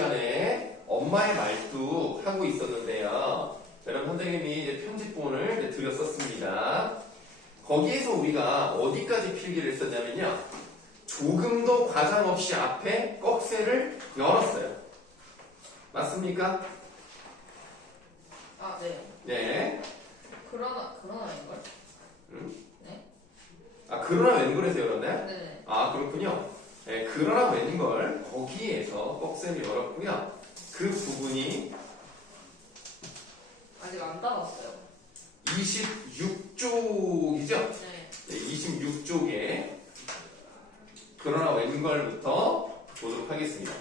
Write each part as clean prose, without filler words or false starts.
시간에 엄마의 말뚝 하고 있었는데요. 여러분 선생님이 이제 편집본을 이제 드렸었습니다. 거기에서 우리가 어디까지 필기를 했었냐면요. 조금도 과장 없이 앞에 꺽쇠를 열었어요. 맞습니까? 아, 네. 네. 그러나 아닌걸? 응? 네. 아, 그러나 웬걸에서 열었나요? 네네. 아, 그렇군요. 네, 그러나 웬걸 거기에서 꺽쇠를 열었고요. 그 부분이 아직 안 닫았어요. 26쪽이죠? 네. 네, 26쪽에 그러나 웬걸부터 보도록 하겠습니다.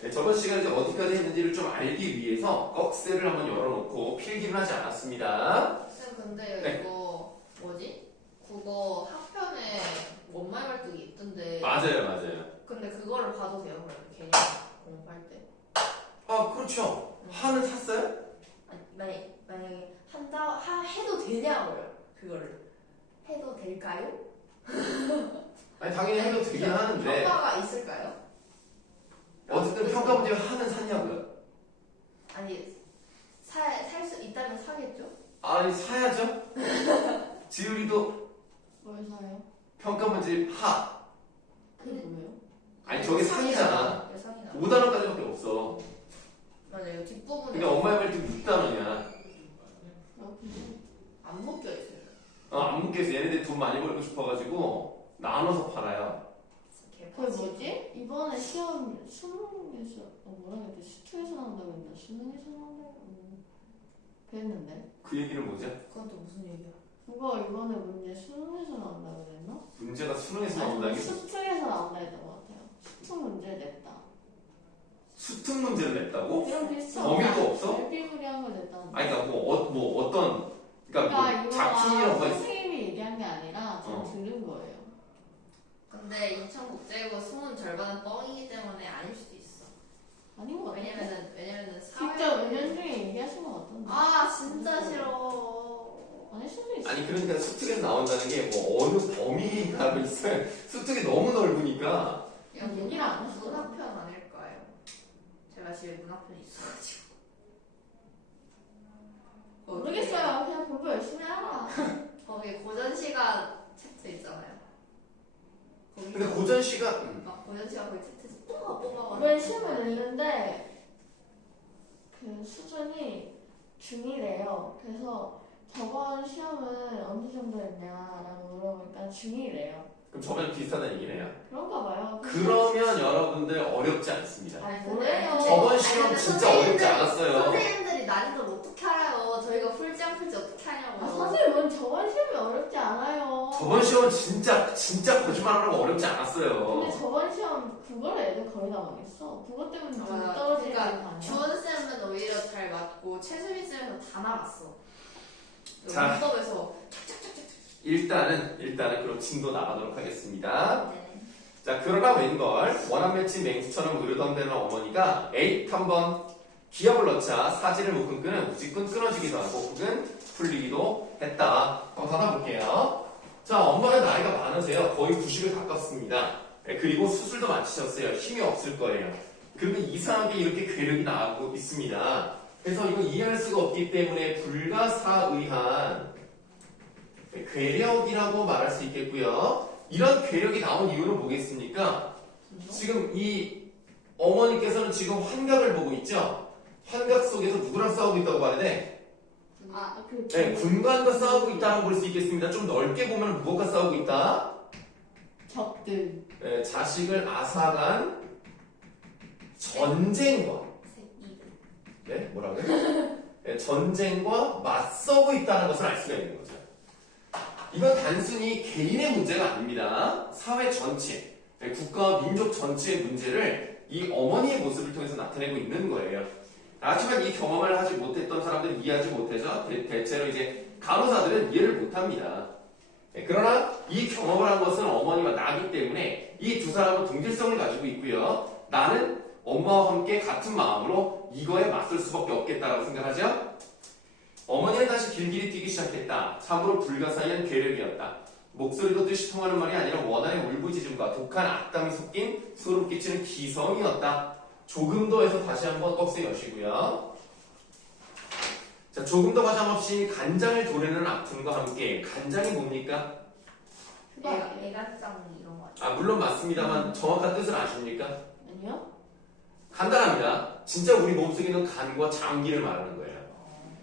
네, 저번 시간에 이제 어디까지 했는지를 좀 알기 위해서 꺽쇠를 한번 열어놓고 필기를 하지 않았습니다. 쌤, 근데 네. 이거 뭐지? 국어 학편에 원말 말뚝이 있던데. 맞아요. 근데 그거를 봐도 돼요? 그러면 개념 공부할 때? 아, 그렇죠. 하는 샀어요? 아니, 만약에 해도 되냐고요? 그거를 해도 될까요? 아니, 당연히 해도 되긴 하는데 평가가 있을까요? 어쨌든 평가 문제 하는 샀냐고요? 아니, 살 수 있다면 사겠죠? 아니, 사야죠. 지율이도 뭘 사요? 평가 문제 하. 그게 뭐예요? 아니, 저게 상이잖아. 왜 상이나? 5단원까지밖에 없어. 맞아요. 뒷부분에 근데 엄마의 말도 6단원이야. 안 묶여 있어요. 안 묶여서 얘네들 돈 많이 벌고 싶어가지고 나눠서 팔아요. 그게 뭐지? 이번에 시험 수능에서 뭐라 해야 돼? 수투에서 나온다고 했나? 수능에서 나온다고 그랬는데 그 얘기는 뭐죠? 그건 또 무슨 얘기야? 그거 이번에 문제 수능에서 나온다고 그랬나? 문제가 수능에서 아니 나온다기 수투에서 나온다 했던 것 같아요. 수투 문제 냈다. 수특 문제를 냈다고? 이런 비슷한 범위도 없어? 별비무리한 걸 냈다는 아니 그러니까 뭐 어떤 그러니까 뭐 이거 작품이라고 가 있어. 선생님이 얘기한 게 아니라 제가 들은 거예요. 근데 인천국제고 수문 절반은 뻥이기 때문에 아닐 수도 있어. 아닌 것 같아요. 왜냐면은 사회 직접 은연중에 얘기하신 것 같던데. 아 진짜 싫어. 아닐 수도 있어. 아니 그러니까 수특에서 나온다는 게 뭐 어느 범위가 있어요. 수특이 너무 넓으니까 이건 얘기를 안 했어. 문학편 아닐까요? 제가 집에 문학편이 있어가지고. 모르겠어요. 그냥 공부 열심히 하라. 거기 고전 시간 챕터 있잖아요. 근데 고전 시간 막 고전 시간 거기 챕터에서 뽑아. 이번 시험을 냈는데 그 수준이 중2래요. 그래서 저번 시험은 어느 정도 했냐라고 물어보니까 중2래요. 그럼 저번에 비슷하다는 얘기네요. 그런가 봐요. 그러면 여러분들 어렵지 않습니다. 아니 뭐래요? 저번 시험 진짜 어렵지 않았어요. 선생님들이 난이도를 어떻게 알아요? 저희가 풀지 안 풀지 어떻게 하냐고. 아, 선생님은 저번 시험이 어렵지 않아요. 저번 시험은 진짜 거짓말하라고 어렵지 않았어요. 근데 저번 시험 국어를 애들 거의 다 망했어. 그것 때문에 못 떨어지는 거 그러니까 아니야? 주원 쌤은 오히려 잘 맞고 최수빈 쌤은 다 나갔어. 자. 문법에서 일단은 그럼 진도 나가도록 하겠습니다. 네. 자, 그러나 웬걸 원한 맺힌 맹수처럼 무르덩대는 어머니가 에잇 한번 기압을 넣자 사지를 묶은 끈은 무지끈 끊어지기도 하고 혹은 풀리기도 했다. 한번 받아볼게요. 자, 엄마는 나이가 많으세요. 거의 90에 가깝습니다. 그리고 수술도 마치셨어요. 힘이 없을 거예요. 그런데 이상하게 이렇게 괴력이 나오고 있습니다. 그래서 이거 이해할 수가 없기 때문에 불가사의한 괴력이라고 말할 수 있겠고요. 이런 괴력이 나온 이유는 뭐겠습니까? 지금 이 어머니께서는 지금 환각을 보고 있죠? 환각 속에서 누구랑 싸우고 있다고 봐야 돼? 네, 군관과 싸우고 있다고 볼 수 있겠습니다. 좀 넓게 보면 무엇과 싸우고 있다? 적들. 네, 자식을 앗아간 전쟁과 새끼들. 네? 뭐라고요? 네, 전쟁과 맞서고 있다는 것을 알 수가 있는 거죠. 이건 단순히 개인의 문제가 아닙니다. 사회 전체, 국가와 민족 전체의 문제를 이 어머니의 모습을 통해서 나타내고 있는 거예요. 하지만 이 경험을 하지 못했던 사람들은 이해하지 못해서 대체로 이제 간호사들은 이해를 못합니다. 그러나 이 경험을 한 것은 어머니와 나기 때문에 이 두 사람은 동질성을 가지고 있고요. 나는 엄마와 함께 같은 마음으로 이거에 맞설 수밖에 없겠다라고 생각하죠. 어머니는 다시 길길이 뛰기 시작했다. 참으로 불가사의한 괴력이었다. 목소리도 뜻이 통하는 말이 아니라 원한의 울부짖음과 독한 악담이 섞인 소름 끼치는 기성이었다. 조금 더해서 다시 한번 떡세 여시고요. 자, 조금 더 과장 없이 간장을 도르는 아픔과 함께 간장이 뭡니까? 애간장 이런 거 아니야? 아, 물론 맞습니다만 정확한 뜻을 아십니까? 아니요? 간단합니다. 진짜 우리 몸속에 있는 간과 장기를 말하는 거예요.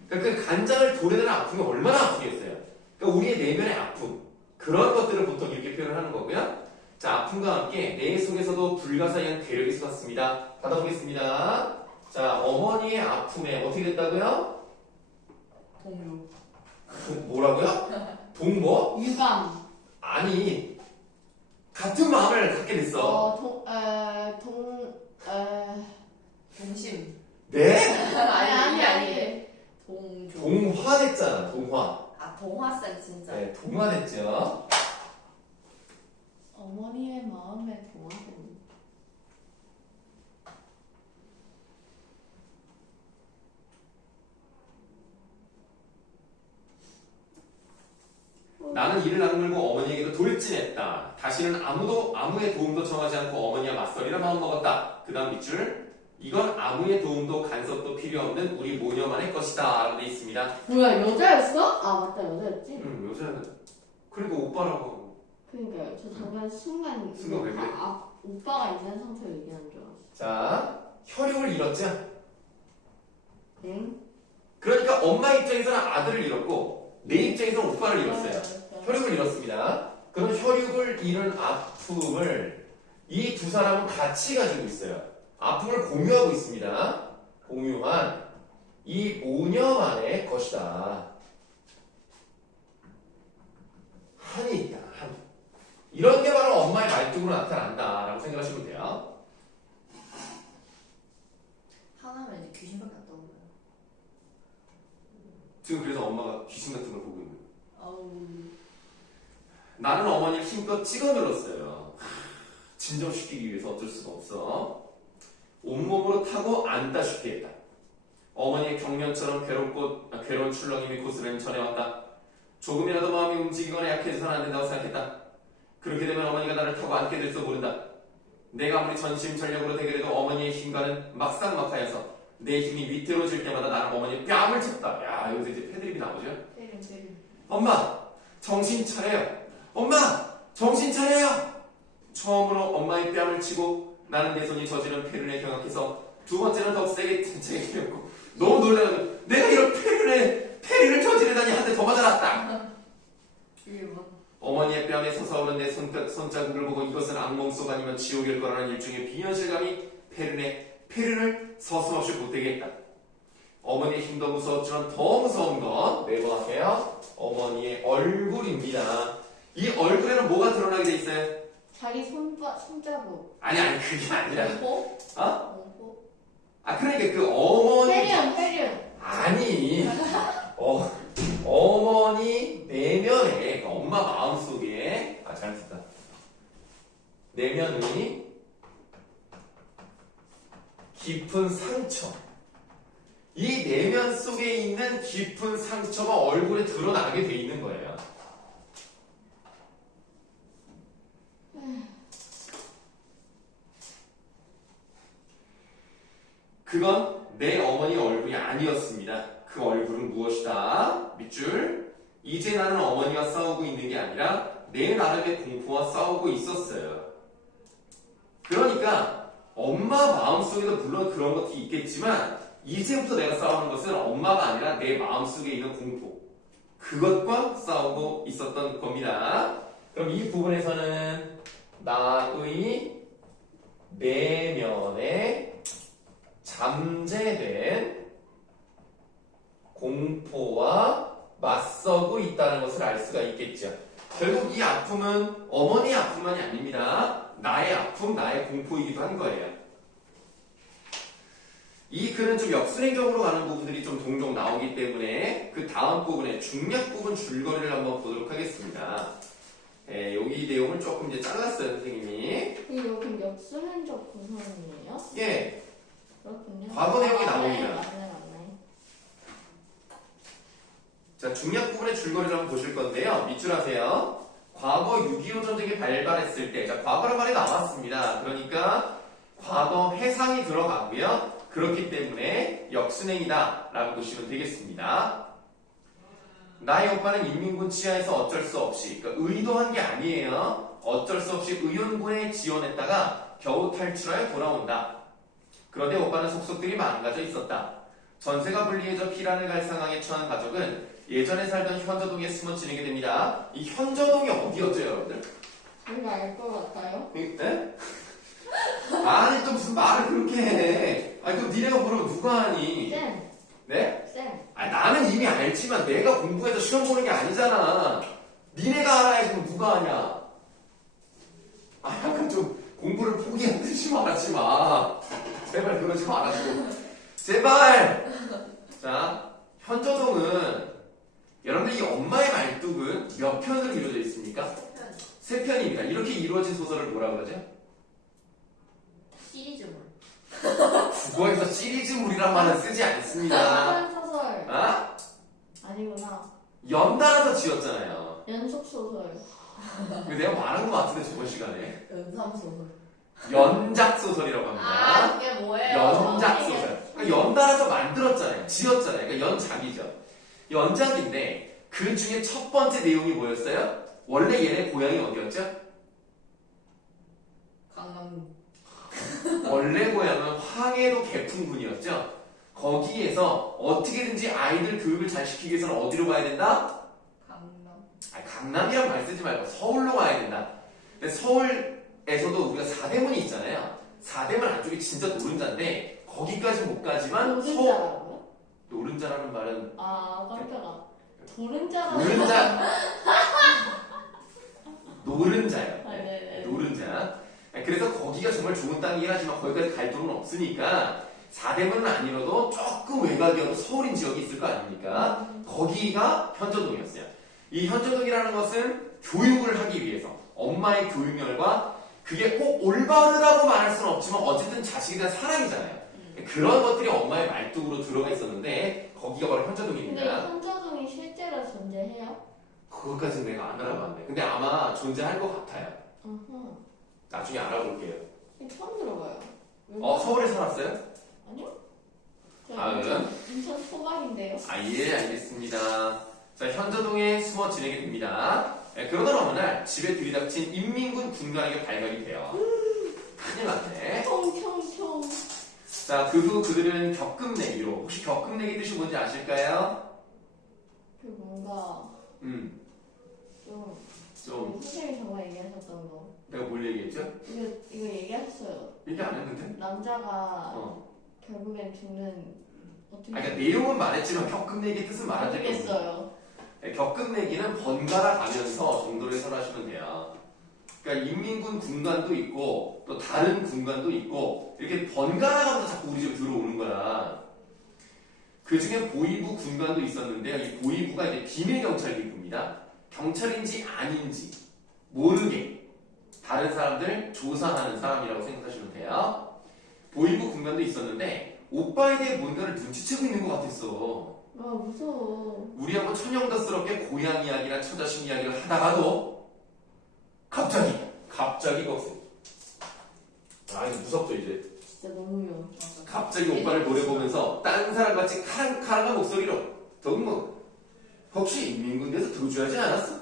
그러니까 그 간장을 도르는 아픔이 얼마나 아프겠어요. 그러니까 우리의 내면의 아픔, 그런 것들을 보통 이렇게 표현하는 거고요. 자, 아픔과 함께 내 속에서도 불가사의한 괴력이 쏟았습니다. 받아보겠습니다. 자, 어머니의 아픔에 어떻게 됐다고요? 동요. 뭐라고요? 동뭐? 유감. 아니, 같은 마음을 갖게 됐어. 동심. 네? 아니. 동조. 동화됐잖아, 동화. 아, 동화쌤 진짜. 네, 동화됐죠. 어머니의 마음에 동화된. 나는 이를 악물고 어머니에게도 돌진했다. 다시는 아무의 도움도 청하지 않고 어머니와 맞서리라 마음먹었다. 그 다음 밑줄. 이건 아무의 도움도 간섭도 필요 없는 우리 모녀만의 것이다. 라고 돼 있습니다. 뭐야, 여자였어? 아, 맞다, 여자였지? 여자는. 그리고 오빠라고. 그러니까요. 저 잠깐 순간 왜 그래? 오빠가 있는 상태 얘기하는 줄 알았어. 자, 혈육을 잃었죠? 응? 그러니까 엄마 입장에서는 아들을 잃었고, 내 입장에서는 오빠를 잃었어요. 혈육을 잃었습니다. 그럼 혈육을 잃은 아픔을 이 두 사람은 같이 가지고 있어요. 아픔을 공유하고 있습니다. 공유한 이 모녀만의 것이다. 한이 있다. 한. 이런 게 바로 엄마의 말뚝으로 나타난다라고 생각하시면 돼요. 하나면 이제 귀신밖에 안 떠오르요. 지금 그래서 엄마가 귀신 같은 걸 보고 있는 거예요. 아우. 나는 어머니를 힘껏 찍어 눌렀어요. 진정시키기 위해서 어쩔 수가 없어. 온몸으로 타고 안다시피 했다. 어머니의 경련처럼 괴로운 출렁임이 고스란히 전해왔다. 조금이라도 마음이 움직이거나 약해져서는 안 된다고 생각했다. 그렇게 되면 어머니가 나를 타고 안게 될지도 모른다. 내가 아무리 전심전력으로 대결해도 어머니의 힘과는 막상막하여서 내 힘이 위태로워질 때마다 나는 어머니의 뺨을 쳤다. 야, 여기서 이제 패드립이 나오죠? 때림. 엄마, 정신 차려요. 엄마, 정신 차려요. 처음으로 엄마의 뺨을 치고 나는 내 손이 저지른 페륜에 경악해서 두 번째는 더 세게 때렸고 너무 놀라서 내가 이런 페륜을 저지르다니 한 대 더 맞아놨다. 이게 뭐? 어머니의 뺨에 솟아오른 내 손자국을 보고 이것은 악몽 속 아니면 지옥일 거라는 일종의 비현실감이 페륜을 서슴없이 보태게 했다. 어머니의 힘도 무서웠지만 더 무서운 건 매번 하세요. 어머니의 얼굴입니다. 이 얼굴에는 뭐가 드러나게 돼 있어요? 자기 손자국. 아니 그게 아니라. 공포? 어? 공포? 아 그러니까 그 어머니 페륜. 아니 어머니 내면에 엄마 마음속에 잘못했다. 내면이 깊은 상처. 이 내면 속에 있는 깊은 상처가 얼굴에 드러나게 돼 있는 거예요. 그건 내 어머니 얼굴이 아니었습니다. 그 얼굴은 무엇이다? 밑줄. 이제 나는 어머니와 싸우고 있는 게 아니라 내 나름의 공포와 싸우고 있었어요. 그러니까 엄마 마음속에도 물론 그런 것이 있겠지만 이제부터 내가 싸우는 것은 엄마가 아니라 내 마음속에 있는 공포. 그것과 싸우고 있었던 겁니다. 그럼 이 부분에서는 나의 내면에 잠재된 공포와 맞서고 있다는 것을 알 수가 있겠죠. 결국 이 아픔은 어머니의 아픔만이 아닙니다. 나의 아픔, 나의 공포이기도 한 거예요. 이 글은 좀 역순행적으로 가는 부분들이 좀 종종 나오기 때문에 그 다음 부분에 중략 부분 줄거리를 한번 보도록 하겠습니다. 여기 내용을 조금 이제 잘랐어요, 선생님이. 여기 역순행적 구성이에요? 예. 그렇군요. 과거 내용이 나옵니다. 맞네. 자, 중략 부분의 줄거리를 한번 보실 건데요. 밑줄 하세요. 과거 6.25 전쟁이 발발했을 때, 자, 과거란 말이 나왔습니다. 그러니까 과거 해상이 들어가고요. 그렇기 때문에 역순행이다 라고 보시면 되겠습니다. 나의 오빠는 인민군 치하에서 어쩔 수 없이, 그러니까 의도한 게 아니에요. 어쩔 수 없이 의원군에 지원했다가 겨우 탈출하여 돌아온다. 그런데 오빠는 속속들이 망가져 있었다. 전세가 불리해져 피란을 갈 상황에 처한 가족은 예전에 살던 현저동에 숨어 지내게 됩니다. 이 현저동이 어디였죠, 여러분들? 우리가 알 것 같아요? 네? 아니 또 무슨 말을 그렇게 해. 아니 그럼 니네가 모르면 누가 하니? 쌤! 네? 쌤! 아 나는 이미 알지만 내가 공부해서 시험 보는 게 아니잖아. 니네가 알아야지 그럼 누가 하냐. 아 약간 좀 공부를 포기하듯이 말하지 마. 제발 그러지 말아주고. 제발. 자 현저동은 여러분들 이 엄마의 말뚝은 몇 편으로 이루어져 있습니까? 세 편입니다. 이렇게 이루어진 소설을 뭐라 그러죠? 시리즈물. 국어에서 시리즈물이란 말은 쓰지 않습니다. 소설! 아? 아니구나. 연달아서 지었잖아요. 연속소설. 이거 내가 말한 것 같은데 저번 시간에 연삼소설. 연작소설이라고 합니다. 아, 그게 뭐예요? 연작소설. 그러니까 연달아서 만들었잖아요. 지었잖아요. 그러니까 연작이죠. 연작인데 그 중에 첫 번째 내용이 뭐였어요? 원래 얘네 고향이 어디였죠? 강남. 원래 고향은 황해도 개풍군이었죠. 거기에서 어떻게든지 아이들 교육을 잘 시키기 위해서는 어디로 가야 된다? 강남. 아, 강남이란 말 쓰지 말고 서울로 가야 된다. 근데 서울에서도 우리가 사대문이 있잖아요. 사대문 안쪽이 진짜 노른자인데 거기까지 못 가지만 노른자라고요? 노른자라는 말은 아, 깜짝아. 도른자라고. 노른자 노른자요. 아, 네네. 노른자. 그래서 거기가 정말 좋은 땅이긴 하지만 거기까지 갈 돈은 없으니까 사대문은 아니어도 조금 외곽이어도 서울인 지역이 있을 거 아닙니까? 거기가 현저동이었어요. 이 현저동이라는 것은 교육을 하기 위해서 엄마의 교육열과 그게 꼭 올바르다고 말할 수는 없지만 어쨌든 자식에 대한 사랑이잖아요. 그런 것들이 엄마의 말뚝으로 들어가 있었는데 거기가 바로 근데 이 현저동입니다. 현저동이 실제로 존재해요? 그것까지는 내가 안 알아봤네. 근데 아마 존재할 것 같아요. 어허. 나중에 알아볼게요. 이거 처음 들어봐요. 서울에 살았어요? 아니요? 저 다음. 인천 소각인데요? 아, 예, 알겠습니다. 자, 현저동에 숨어 지내게 됩니다. 그러던 어느 날 집에 들이닥친 인민군 군관에게 발각이 돼요. 큰일 났네. 총총총. 자, 그 후 그들은 격금내기로, 혹시 격금내기 뜻이 뭔지 아실까요? 그 뭔가 좀 좀, 선생님이 저번에 얘기하셨던 거. 내가 뭘 얘기했죠? 이거 얘기하셨어요. 얘기 안 했는데? 남자가 어. 결국엔 죽는 어떻게 그러니까 내용은 말했지만 격금내기 뜻은 말한 적이 없어요. 모르겠어요. 격금내기는 번갈아 가면서 정도를 해설하시면 돼요. 그러니까 인민군 군관도 있고 또 다른 군관도 있고 이렇게 번갈아 가면서 자꾸 우리 집에 들어오는 거야. 그 중에 보위부 군관도 있었는데요. 이 보위부가 이제 비밀 경찰기구입니다. 경찰인지 아닌지 모르게 다른 사람들 조사하는 사람이라고 생각하시면 돼요. 보위부 군관도 있었는데 오빠에 대해 뭔가를 눈치채고 있는 것 같았어. 아 무서워. 우리하고 천연덕스럽게 고향 이야기나 처자식 이야기를 하다가도 갑자기 거기서 아 이거 무섭죠 이제. 진짜 너무요. 갑자기 오빠를 노려보면서 다른 사람같이 카랑카랑한 목소리로 덕무 혹시 인민군대에서 도주하지 않았어?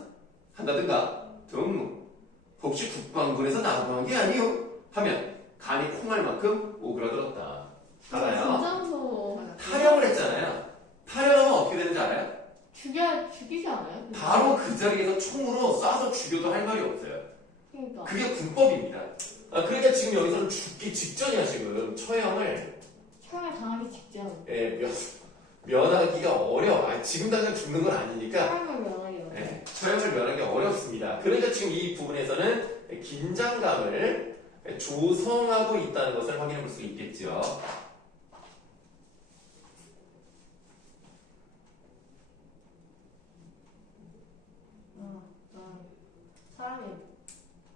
한다든가 덕무 혹시 국방군에서 나무한 게 아니오? 하면 간이 콩할 만큼 오그라들었다. 알아요? 진짜 무서워. 타령을 했잖아요. 타령하면 어떻게 되는지 알아요? 죽이지 않아요? 바로 그 자리에서 총으로 쏴서 죽여도 할 말이 없어요. 그러니까. 그게 군법입니다. 그러니까 지금 여기서는 죽기 직전이야 지금 처형을 처형을 당하기 직전. 면하기가 어려워. 지금 당장 죽는 건 아니니까 처형을 면하기로. 처형을 면하기 어렵습니다. 그러니까 지금 이 부분에서는 긴장감을 조성하고 있다는 것을 확인해 볼 수 있겠죠. 사람이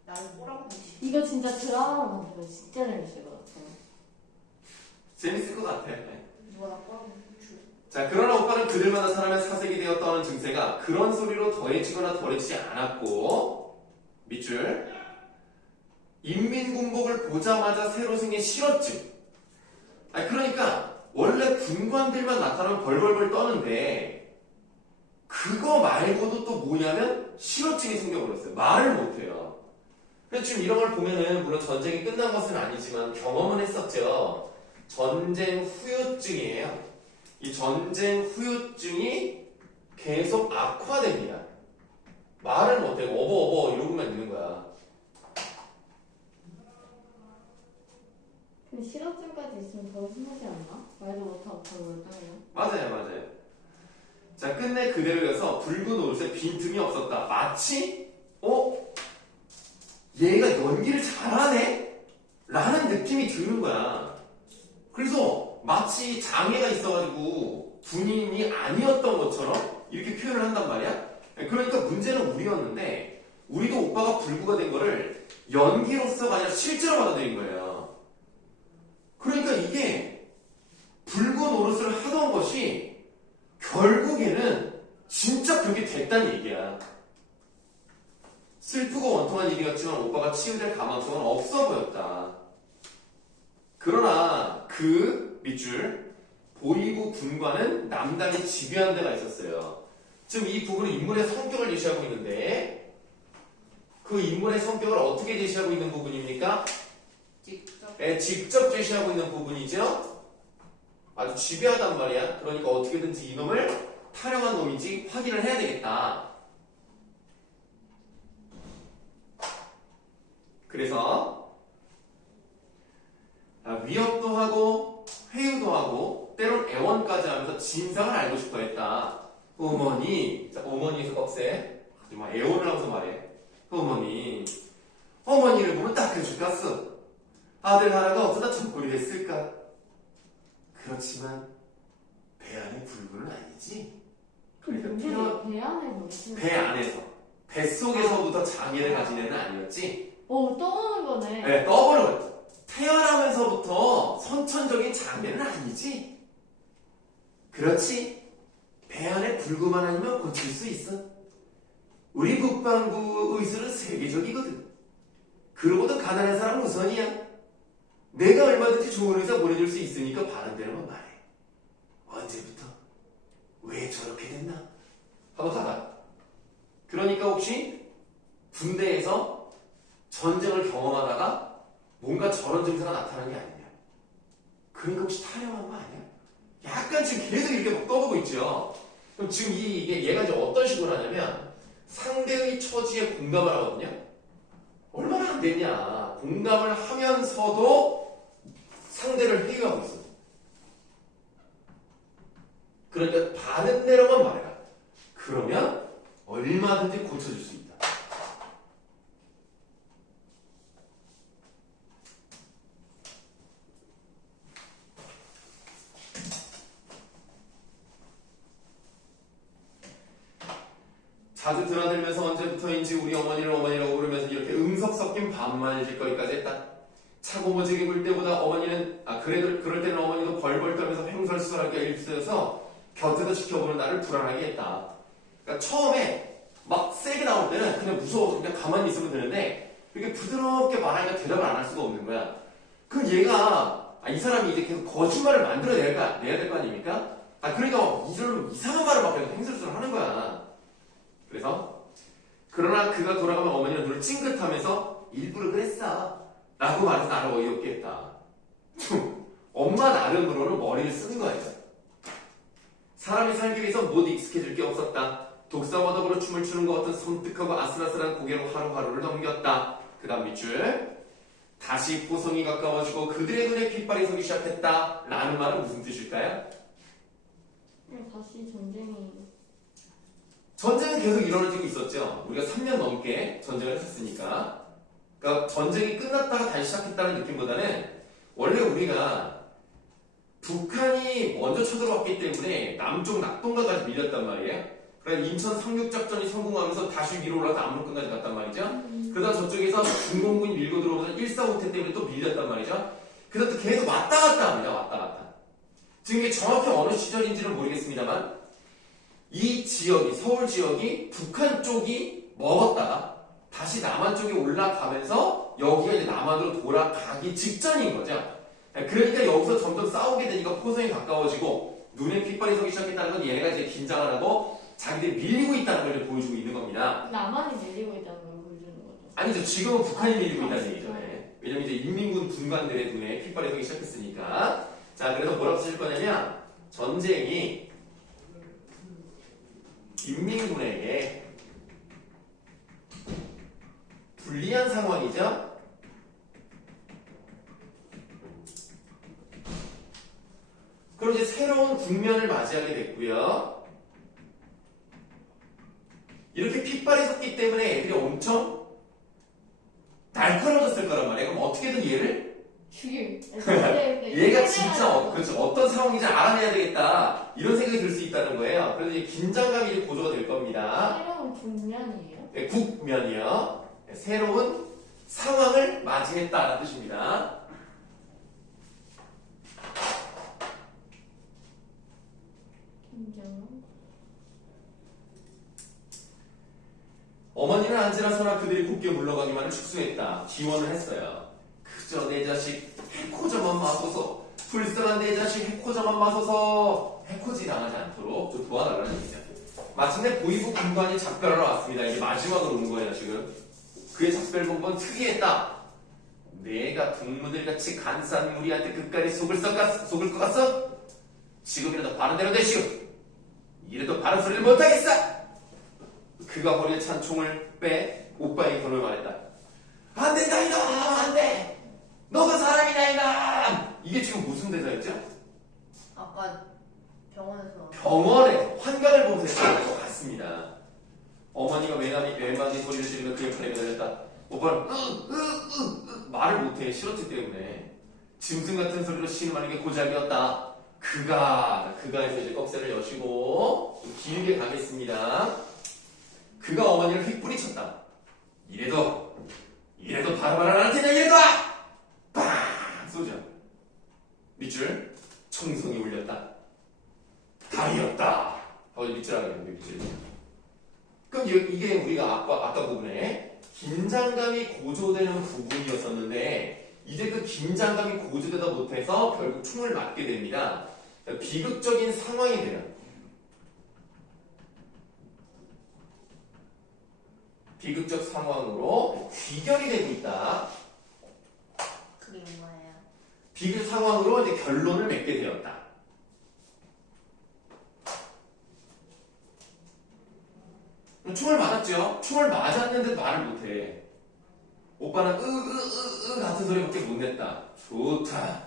나를 뭐라고 하지? 이거 진짜 드라마로 만들면 진짜 재밌을 것 같아요. 재밌을 것 같아. 누가 나 뭐라고 하지? 자, 그러나 오빠는 그들마다 사람의 사색이 되었다는 증세가 그런 소리로 더해지거나 덜해지지 않았고 밑줄 인민군복을 보자마자 새로 생긴 실어증. 그러니까 원래 군관들만 나타나면 벌벌벌 떠는데 그거 말고도 또 뭐냐면 실어증이 생겨버렸어요. 말을 못해요. 그래서 지금 이런 걸 보면은 물론 전쟁이 끝난 것은 아니지만 경험은 했었죠. 전쟁 후유증이에요. 이 전쟁 후유증이 계속 악화됩니다. 말을 못해. 어버어버 이러고만 있는 거야. 근데 실업증까지 있으면 더 심하지 않나? 말도 못하고 벌벌 떨면. 맞아요. 자, 끝내 그대로 여서 붉은 옷에 빈틈이 없었다. 마치 얘가 연기를 잘하네? 라는 느낌이 드는 거야. 그래서 마치 장애가 있어가지고 군인이 아니었던 것처럼 이렇게 표현을 한단 말이야. 그러니까 문제는 우리였는데 우리도 오빠가 불구가 된 거를 연기로서가 아니라 실제로 받아들인 거예요. 그러니까 이게 붉은 노릇을 하던 것이 결국에는 진짜 그렇게 됐다는 얘기야. 슬프고 원통한 일이었지만 오빠가 치유될 가망성은 없어 보였다. 그러나 그 밑줄 보이고 군관은 남당이 지배한 데가 있었어요. 지금 이 부분은 인물의 성격을 제시하고 있는데 그 인물의 성격을 어떻게 제시하고 있는 부분입니까? 직접 제시하고 있는 부분이죠. 아주 지배하단 말이야. 그러니까 어떻게든지 이놈을 타령한 놈인지 확인을 해야 되겠다. 그래서 위협도 하고 회유도 하고 때론 애원까지 하면서 진상을 알고 싶어 했다. 어머니, 자, 어머니에서 꺽쇠 하지만 애원을 하면서 말해. 어머니를 보면 딱해 죽겠어. 아들 하나가 어쩌다 정골이 됐을까? 그렇지만 배 안의 불구는 아니지. 그러니까 배 안에 무슨 배 안에서 뱃속에서부터 장애를 가진 애는 아니었지. 떠오는 거네. 네, 떠버려. 태어나면서부터 선천적인 장애는 아니지. 그렇지. 배 안에 불구만 아니면 고칠 수 있어. 우리 국방부 의술은 세계적이거든. 그러고도 가난한 사람은 우선이야. 내가 얼마든지 좋은 의사 보내줄 수 있으니까 바른 대로만 말해. 언제부터? 왜 저렇게 됐나? 하고 가다. 그러니까 혹시 군대에서 전쟁을 경험하다가 뭔가 저런 증세가 나타난 게 아니냐. 그러니까 혹시 타령한 거 아니야? 약간 지금 계속 이렇게 막 떠보고 있죠. 그럼 지금 이게 얘가 이제 어떤 식으로 하냐면 상대의 처지에 공감을 하거든요. 얼마나 안 됐냐. 공감을 하면서도 상대를 회유하고 있어. 그러니까 바른 대로만 말해라. 그러면 얼마든지 고쳐줄 수 있다. 자주 드나들면서 언제부터인지 우리 어머니를 어머니라고 부르면서 이렇게 응석 섞인 반말 짓거리까지 했다. 차고 모지게 굴 때보다 어머니는 그럴 때는 어머니도 벌벌 떨면서 횡설수설하게 일쓰여서 곁에서 지켜보는 나를 불안하게 했다. 그러니까 처음에 막 세게 나올 때는 그냥 무서워서 그냥 가만히 있으면 되는데 이렇게 부드럽게 말하니까 대답을 안 할 수가 없는 거야. 그럼 얘가 이 사람이 이제 계속 거짓말을 만들어내야 될 거 아닙니까? 그러니까 이런 이상한 말을 막 계속 횡설수설 하는 거야. 그래서 그러나 그가 돌아가면 어머니는 눈을 찡긋하면서 일부러 그랬어 라고 말해서 나를 어이없게 했다. 엄마 나름으로는 머리를 쓴 거예요. 사람이 살기 위해서 못 익숙해질 게 없었다. 독사와 더불어 춤을 추는 것 같은 섬뜩하고 아슬아슬한 고개로 하루하루를 넘겼다. 그 다음 밑줄 다시 포성이 가까워지고 그들의 눈에 핏발이 서기 시작했다 라는 말은 무슨 뜻일까요? 다시 전쟁은 계속 일어나지고 있었죠. 우리가 3년 넘게 전쟁을 했었으니까. 그러니까 전쟁이 끝났다가 다시 시작했다는 느낌보다는 원래 우리가 북한이 먼저 쳐들어왔기 때문에 남쪽 낙동강까지 밀렸단 말이에요. 그러니까 인천 상륙작전이 성공하면서 다시 위로 올라가서 압록강까지 갔단 말이죠. 그러다 저쪽에서 중공군이 밀고 들어오면서 145태 때문에 또 밀렸단 말이죠. 그래서 또 계속 왔다 갔다 합니다. 왔다 갔다. 지금 이게 정확히 어느 시절인지는 모르겠습니다만 이 지역이, 서울 지역이 북한 쪽이 먹었다가 다시 남한 쪽에 올라가면서 여기가 이제 남한으로 돌아가기 직전인 거죠. 그러니까 여기서 점점 싸우게 되니까 포성이 가까워지고 눈에 핏발이 서기 시작했다는 건 얘네가 이제 긴장을 하고 자기들이 밀리고 있다는 걸 이제 보여주고 있는 겁니다. 남한이 밀리고 있다는 걸 보여주는 거죠. 아니죠. 지금은 북한이 밀리고 있다는 얘기죠. 네. 왜냐면 이제 인민군 군관들의 눈에 핏발이 서기 시작했으니까. 자, 그래서 뭐라고 쓰실 거냐면 전쟁이 인민군에게 불리한 상황이죠. 그럼 이제 새로운 국면을 맞이하게 됐고요. 이렇게 핏발이 섰기 때문에 애들이 엄청 날카로워졌을 거란 말이에요. 그럼 어떻게든 얘를 죽임. 얘가 진짜 그렇죠. 어떤 상황인지 알아내야 되겠다. 이런 생각이 들 수 있다는 거예요. 그래서 이제 긴장감이 이제 고조가 될 겁니다. 새로운 국면이에요? 네, 국면이요. 네, 새로운 상황을 맞이했다는 뜻입니다. 긴장. 어머니는 안지라서나 그들이 곱게 물러가기만을 축소했다. 기원을 했어요. 그저 내 자식 해코져만 마소서. 불쌍한 내 자식 해코져만 마소서. 해코지 당하지 않도록 좀 도와달라는 얘기죠. 마침내 보이부 군관이 작별하러 왔습니다. 이게 마지막으로 온 거예요 지금. 그의 작별 본건 특이했다. 내가 동무들같이 간사한 무리한테 끝까지 속을 것 같어? 지금이라도 바른 대로 되시오. 이래도 바른 소리를 못하겠어. 그가 허리에 찬 총을 빼 오빠에게 권을 말했다. 안 된다 이놈 안 돼. 너가 사람이다 이놈. 이게 지금 무슨 대사였죠? 아까 병원에서 병원에 환각을 보면서 했던 것 같습니다. 어머니가 외마디 소리를 지르며 그의 팔에 매달렸다. 오빠는 말을 못해 시러티 때문에 짐승 같은 소리로 신음하는 게 고작이었다. 그가에서 이제 꺽쇠를 여시고 좀 길게 가겠습니다. 그가 어머니를 휙뿌리쳤다. 이래도 바로바로 안 할 테냐 이래도 빵 쏘죠. 밑줄 총성이 울렸다. 다이었다. 밑줄하게 되는데 밑줄. 그럼 이게 우리가 아까 부분에 긴장감이 고조되는 부분이었었는데 이제 그 긴장감이 고조되다 못해서 결국 총을 맞게 됩니다. 비극적인 상황이 되면 비극적 상황으로 귀결이 되고 있다. 그게 뭐예요? 비극 상황으로 이제 결론을 맺게 되었다. 총을 맞았죠? 총을 맞았는데 말을 못해. 오빠는 같은 소리밖에 못 냈다. 좋다.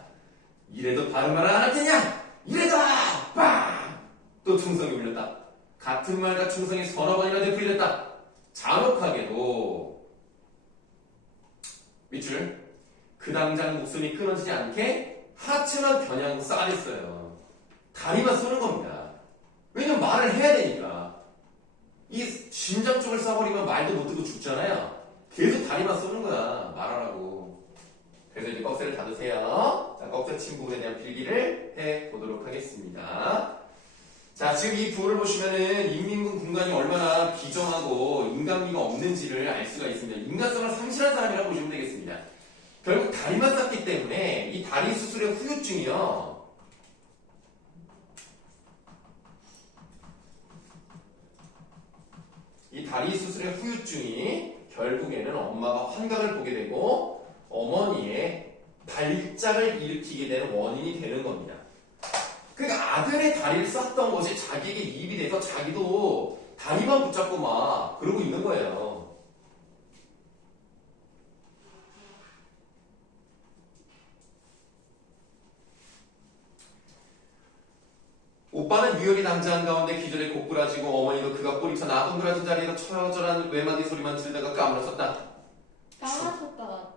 이래도 바른 말을 안 할 테냐? 이래도 빵! 또 총성이 울렸다. 같은 말과 총성이 서너 번이나 되풀이됐다. 잔혹하게도 밑줄 그 당장 목숨이 끊어지지 않게 하체만 겨냥 쏴댔어요. 다리만 쏘는 겁니다. 왜냐면 말을 해야 되니까. 이 심장 쪽을 쏴버리면 말도 못 듣고 죽잖아요. 계속 다리만 쏘는 거야. 말하라고. 그래서 이제 꺽쇠를 닫으세요. 자, 꺽쇠 친 부분에 대한 필기를 해보도록 하겠습니다. 자, 지금 이 부분을 보시면은 인민군 군관이 얼마나 비정하고 인간미가 없는지를 알 수가 있습니다. 인간성을 상실한 사람이라고 보시면 되겠습니다. 결국 다리만 쌌기 때문에 이 다리 수술의 후유증이요. 이 다리 수술의 후유증이 결국에는 엄마가 환각을 보게 되고 어머니의 발작을 일으키게 되는 원인이 되는 겁니다. 그러니까 아들의 다리를 쌌던 것이 자기에게 이입이 돼서 자기도 다리만 붙잡고 막 그러고 있는 거예요. 오빠는 유혈이 낭자한 가운데 기절에 고꾸라지고 어머니도 그가 꼬리쳐 나동그라진 자리에서 처절한 외마디 소리만 지르다가 까물었었다. 까마셨다가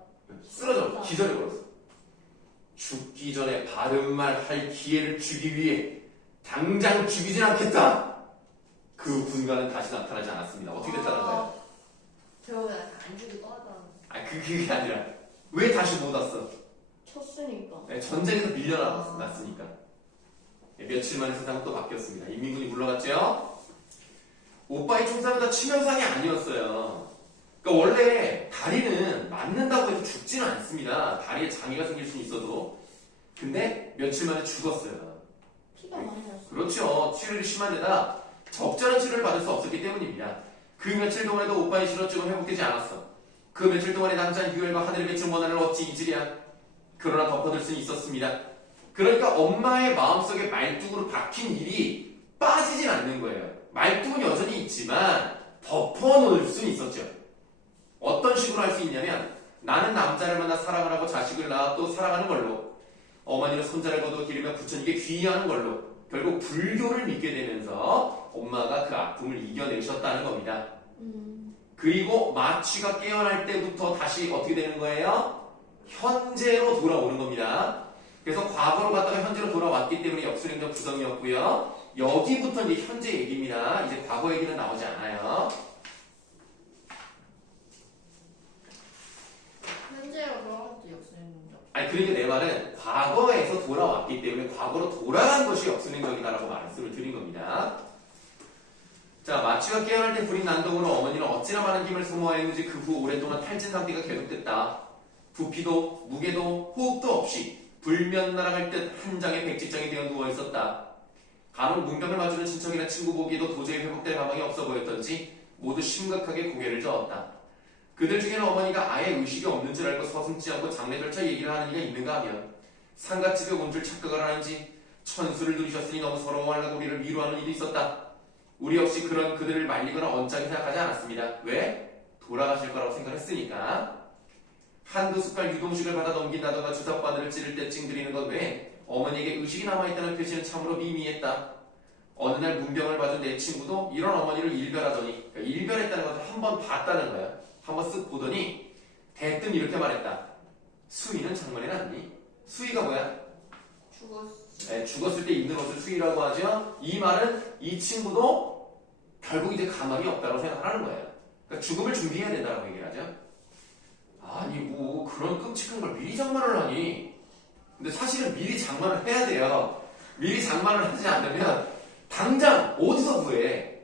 쓰러져 기절해버렸어. 죽기 전에 바른 말 할 기회를 주기 위해 당장 죽이진 않겠다. 그 군가는 다시 나타나지 않았습니다. 어떻게 됐다는 거예요? 저거 안 주고 떠났다는. 그게 아니라 왜 다시 못 왔어? 쳤으니까. 네, 전쟁에서 밀려났으니까. 네, 며칠 만에 세상은 또 바뀌었습니다. 인민군이 물러갔죠? 오빠의 총살은 다 치명상이 아니었어요. 그러니까 그러니까 원래 다리는 맞는다고 해서 죽지는 않습니다. 다리에 장애가 생길 수는 있어도. 근데 며칠 만에 죽었어요. 피가 많이 났어. 그렇죠. 치료를 심한 데다 적절한 치료를 받을 수 없었기 때문입니다. 그 며칠 동안에도 오빠의 실어증은 회복되지 않았어. 그 며칠 동안에 남자는 유혈과 하늘의 맺힌 원한을 어찌 잊으랴. 그러나 덮어둘 수는 있었습니다. 그러니까 엄마의 마음속에 말뚝으로 박힌 일이 빠지진 않는 거예요. 말뚝은 여전히 있지만 덮어놓을 수는 있었죠. 어떤 식으로 할 수 있냐면 나는 남자를 만나 사랑을 하고 자식을 낳아 또 사랑하는 걸로 어머니는 손자를 거두어 기르며 부처님께 귀의하는 걸로 결국 불교를 믿게 되면서 엄마가 그 아픔을 이겨내셨다는 겁니다. 그리고 마취가 깨어날 때부터 다시 어떻게 되는 거예요? 현재로 돌아오는 겁니다. 그래서 과거로 갔다가 현재로 돌아왔기 때문에 역순행전 구성이었고요. 여기부터 이제 현재 얘기입니다. 이제 과거 얘기는 나오지 않아요. 현재로 돌아갔죠 역순행전적. 아니 그러니까 내 말은 과거에서 돌아왔기 때문에 과거로 돌아간 것이 역순행적이다라고 말씀을 드린 겁니다. 자, 마취가 깨어날 때 불인 난동으로 어머니는 어찌나 많은 힘을 소모하였는지 그 후 오랫동안 탈진 상태가 계속됐다. 부피도 무게도 호흡도 없이 불면 날아갈 듯 한 장의 백지장이 되어 누워있었다. 간혹 문병을 마주는 친척이나 친구 보기에도 도저히 회복될 가망이 없어 보였던지 모두 심각하게 고개를 저었다. 그들 중에는 어머니가 아예 의식이 없는 줄 알고 서슴지 않고 장례 절차 얘기를 하는 이가 있는가 하면 상갓집에 온 줄 착각을 하는지 천수를 누리셨으니 너무 서러워하려고 우리를 위로하는 이도 있었다. 우리 역시 그런 그들을 말리거나 언짢게 생각하지 않았습니다. 왜? 돌아가실 거라고 생각했으니까. 한두 숟갈 유동식을 받아 넘긴다던가 주사바늘을 찌를 때 찡그리는 것 외에 어머니에게 의식이 남아있다는 표시는 참으로 미미했다. 어느 날 문병을 봐준 내 친구도 이런 어머니를 일별하더니, 그러니까 일별했다는 것을 한번 봤다는 거야. 한번 쓱 보더니 대뜸 이렇게 말했다. 수희는 장만에 났니? 수희가 뭐야? 죽었어. 죽었을 때 입는 것을 수희라고 하죠. 이 말은 이 친구도 결국 이제 가망이 없다고 생각하는 거예요. 그러니까 죽음을 준비해야 된다고 얘기를 하죠. 아니 뭐 그런 끔찍한 걸 미리 장만을 하니? 근데 사실은 미리 장만을 해야 돼요. 미리 장만을 하지 않으면 당장 어디서 구해?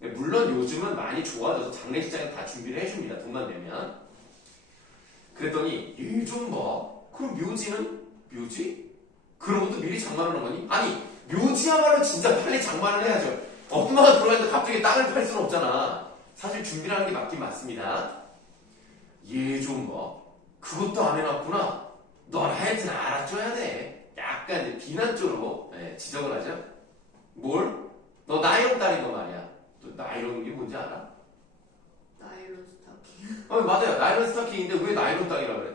물론 요즘은 많이 좋아져서 장례식장에 다 준비를 해줍니다. 돈만 내면. 그랬더니 얘 좀 봐. 그럼 묘지는? 묘지? 그런 것도 미리 장만을 한 거니? 아니 묘지야말로 진짜 빨리 장만을 해야죠. 엄마가 돌아가는데 갑자기 땅을 팔 수는 없잖아. 사실 준비를 하는 게 맞긴 맞습니다. 얘 좀 봐. 그것도 안 해놨구나. 넌 하여튼 알아줘야 돼. 약간 이제 비난 쪽으로 지적을 하죠. 뭘? 너 나이롱 딸인 거 말이야. 너 나이롱이 뭔지 알아? 나일론 스타킹. 맞아요. 나이론 스타킹인데 왜 나이론 딸이라고 그래?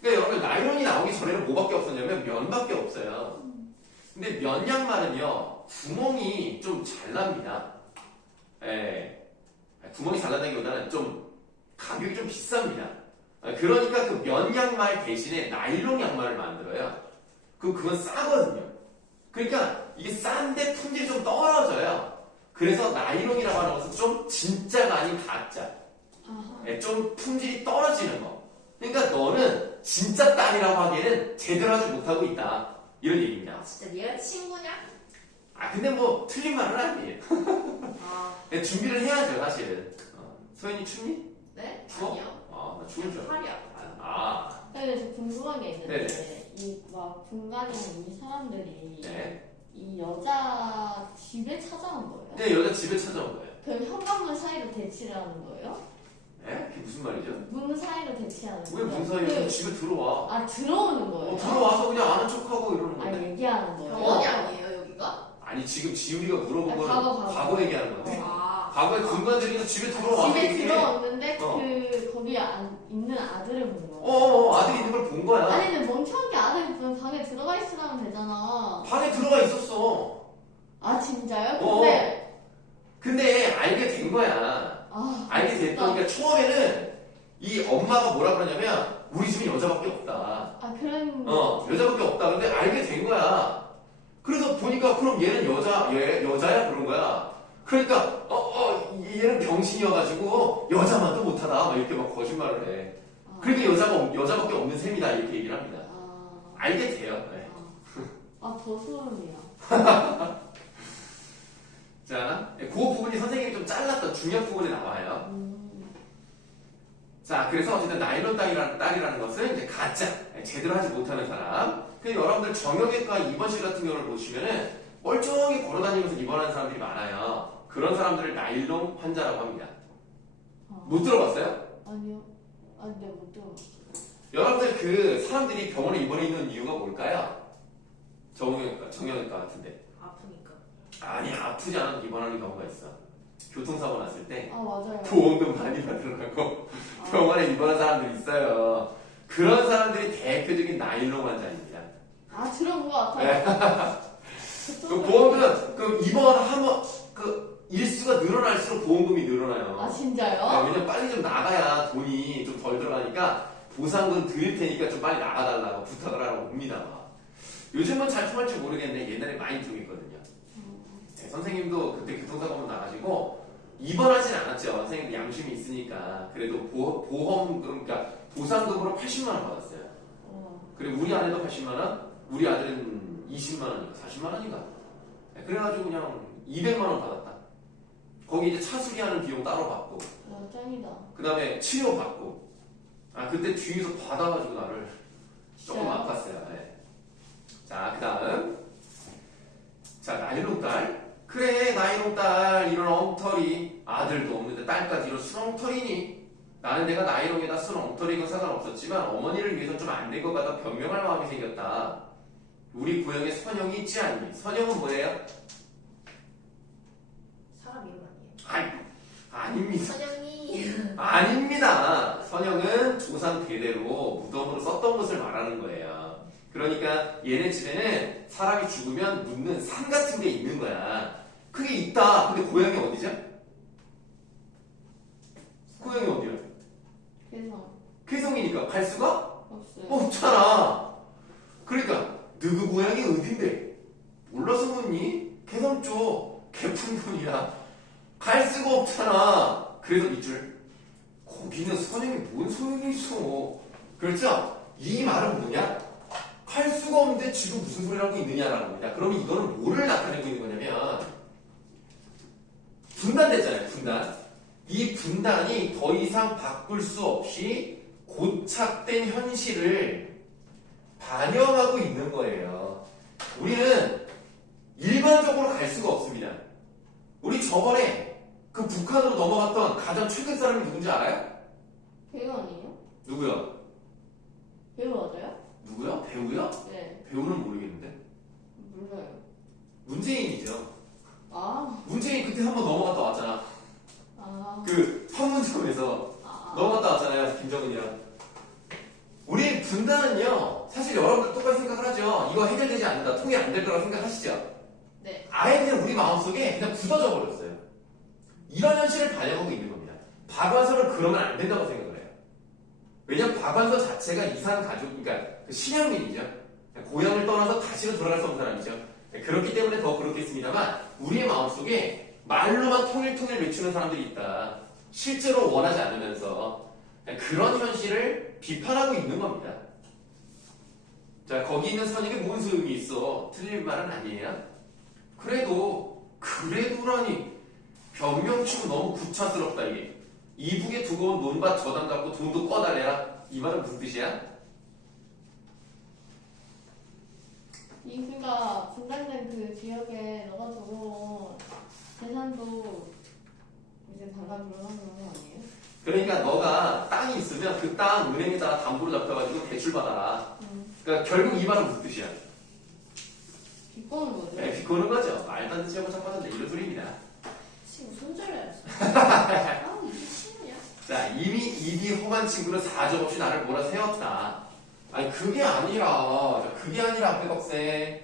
그러니까 여러분 나이론이 나오기 전에는 뭐밖에 없었냐면 면밖에 없어요. 근데 면 양말은요 구멍이 좀 잘 납니다. 구멍이 잘 난다기보다는 좀 가격이 좀 비쌉니다. 그러니까 그 면 양말 대신에 나일론 양말을 만들어요. 그건 싸거든요. 그러니까 이게 싼데 품질이 좀 떨어져요. 그래서 나일론이라고 하는 것은 좀 진짜가 아닌 가짜. 좀 품질이 떨어지는 거. 그러니까 너는 진짜 딸이라고 하기에는 제대로 하지 못하고 있다. 이런 얘기입니다. 아 진짜 얘가 친구냐? 근데 뭐 틀린 말은 아니에요. 아 준비를 해야죠 사실은. 소연이 춥니? 네? 추워? 아니요. 나 추운 줄 알아. 팔이 아파요. 근데 저 궁금한 게 있는데 네네. 이 막 분간이나 이 사람들이 네. 이 여자 집에 찾아온 거예요? 네, 여자 집에 찾아온 거예요. 그럼 현관문 사이로 대치를 하는 거예요? 네? 그게 무슨 말이죠? 문 사이로 대치하는 왜 거예요? 문 사이에 집에 들어와? 들어오는 거예요? 들어와서 그냥 아는 척하고 이러는 건데. 얘기하는 거예요? 병원이 아니에요 여기가? 아니 지금 지우리가 물어본 거는 과거. 과거 얘기하는 건데. 아 과거에 군관들이 집에 들어와. 집에 들어왔는데 어. 거기 있는 아들을 본 거예요. 아들이 있는 걸 본 거야. 아니 근데 멍청하게 아들이 보면 방에 들어가 있으라면 되잖아. 방에 들어가 있었어. 아 진짜요? 어. 근데 근데 알게 된 거야. 알게 됐다. 그러니까 처음에는 이 엄마가 뭐라 그러냐면 우리 집에 여자밖에 없다. 그런 여자밖에 없다. 근데 알게 된 거야. 그래서 보니까 그럼 얘는 여자야 그런 거야. 그러니까 얘는 병신이어가지고 여자만도 못하다. 막 이렇게 막 거짓말을 해. 그러니까 여자밖에 없는 셈이다 이렇게 얘기를 합니다. 알게 돼요. 네. 더 소름이야. 자, 그 부분이 선생님이 좀 잘랐던 중요한 부분이 나와요. 자, 그래서 어쨌든 나일론 딸이라는 것은 이제 가짜, 제대로 하지 못하는 사람. 근데 여러분들 정형외과 입원실 같은 경우를 보시면은 멀쩡히 걸어다니면서 입원하는 사람들이 많아요. 그런 사람들을 나일론 환자라고 합니다. 못 들어봤어요? 아니요. 아니, 내가 못 들어봤어. 여러분들 그 사람들이 병원에 입원해 있는 이유가 뭘까요? 정형외과 같은데. 아프니까. 아니, 아프지 않아도 입원하는 경우가 있어. 교통사고 났을 때 아, 맞아요. 보험금 많이 받으려고 병원에 입원한 사람들이 있어요. 그런 사람들이 대표적인 나일론 환자입니다. 아, 들어본 것 같아요. 그 보험금, 그 입원하면 그 일수가 늘어날수록 보험금이 늘어나요. 아, 진짜요? 네, 왜냐면 빨리 좀 나가야 돈이 좀 덜 들어가니까 보상금 드릴 테니까 좀 빨리 나가달라고 부탁을 하라고 옵니다. 요즘은 잘 통할지 모르겠는데 옛날에 많이 통했거든요. 네, 선생님도 그때 교통사고 나가지고 입원하진 않았죠. 선생님도 양심이 있으니까. 그래도 보험금, 그러니까 보상금으로 80만 원 받았어요. 그리고 우리 아내도 80만 원, 우리 아들은 20만 원인가 40만 원인가. 네, 그래가지고 그냥 200만 원 받았다. 거기 이제 차 수리하는 비용 따로 받고, 와, 짱이다. 그 다음에 치료 받고. 아, 그때 뒤에서 받아가지고 나를 조금 진짜요? 아팠어요. 네. 자, 그 다음. 자, 나일론 딸. 그래, 나일론 딸, 이런 엉터리. 아들도 없는데 딸까지 이런 수렁터리니? 나는 내가 나일론에다 수렁터리고 상관없었지만 어머니를 위해서 좀 안 될 것 같아 변명할 마음이 생겼다. 우리 구형에 선영이 있지 않니? 선영은 뭐예요? 사람 이름 아니에요? 아닙니다. 선영이. 아닙니다. 선영은 조상 대대로 무덤으로 썼던 것을 말하는 거예요. 그러니까 얘네 집에는 사람이 죽으면 묻는 산 같은 게 있는 거야. 그게 있다. 근데 고향이 어디죠? 고향이 어디야? 그래서 쾌성이니까 갈 수가 없어요. 없잖아. 그러니까 누구 고향이 어딘데? 몰라서 묻니? 개성 쪽 개푼돈이야. 갈 수가 없잖아. 그래서 밑줄. 거기는 선영이 뭔 소용이 있어. 그렇죠? 이 말은 뭐냐? 갈 수가 없는데 지금 무슨 소리를 하고 있느냐라는 겁니다. 그러면 이거는 뭐를 나타내고 있는 거냐면 분단됐잖아요. 분단. 이 분단이 더 이상 바꿀 수 없이 고착된 현실을 반영하고 있는 거예요. 우리는 일반적으로 갈 수가 없습니다. 우리 저번에 그 북한으로 넘어갔던 가장 최근 사람이 누군지 알아요? 배우 아니에요? 누구요? 배우 맞아요? 누구요? 배우요? 네. 배우는 모르겠는데. 몰라요. 문재인이죠. 아, 문재인 그때 한번 넘어갔다 왔잖아. 아, 그 판문점에서 넘어갔다 왔잖아요. 김정은이랑. 우리 분단은요. 사실 여러분들 똑같이 생각을 하죠. 이거 해결되지 않는다. 통일 안 될 거라고 생각하시죠? 네. 아예 그냥 우리 마음속에 그냥 굳어져 버렸어요. 이런 현실을 반영하고 있는 겁니다. 박완서는 그러면 안 된다고 생각을 해요. 왜냐면 박완서 자체가 이산 가족, 그러니까 그 신양민이죠. 고향을 떠나서 다시는 돌아갈 수 없는 사람이죠. 그렇기 때문에 더 그렇겠습니다만 우리의 마음속에 말로만 통일 외치는 사람들이 있다. 실제로 원하지 않으면서 그런 현실을 비판하고 있는 겁니다. 자, 거기 있는 선익에 뭔 소용이 있어? 틀린 말은 아니에요. 그래도라니 변명치고 너무 구차스럽다 이게. 이북에 두고 온 논밭 저당 갖고 돈도 꺼달래라. 이 말은 무슨 뜻이야? 그러니까 분단된 그 지역에 넣어가지고 재산도 이제 반납을 하는 거 아니에요? 그러니까 너가 땅이 있으면 그 땅 은행에다가 담보로 잡혀가지고 대출 받아라. 그러니까 결국 이 말은 무슨 뜻이야? 비꼬는 거죠? 네, 비꼬는 거죠. 말도 안 되지 하고 자빠졌네. 이런 소리입니다. 친구 손절했어. 아, 이게 친구냐? 자, 이미 입이 험한 친구는 사정없이 나를 몰아세웠다. 아니, 그게 아니라, 백학생.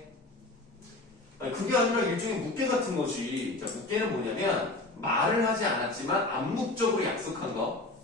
아니, 그게 아니라 일종의 묵계 같은 것이, 자, 묵계는 뭐냐면, 말을 하지 않았지만 암묵적으로 약속한 거.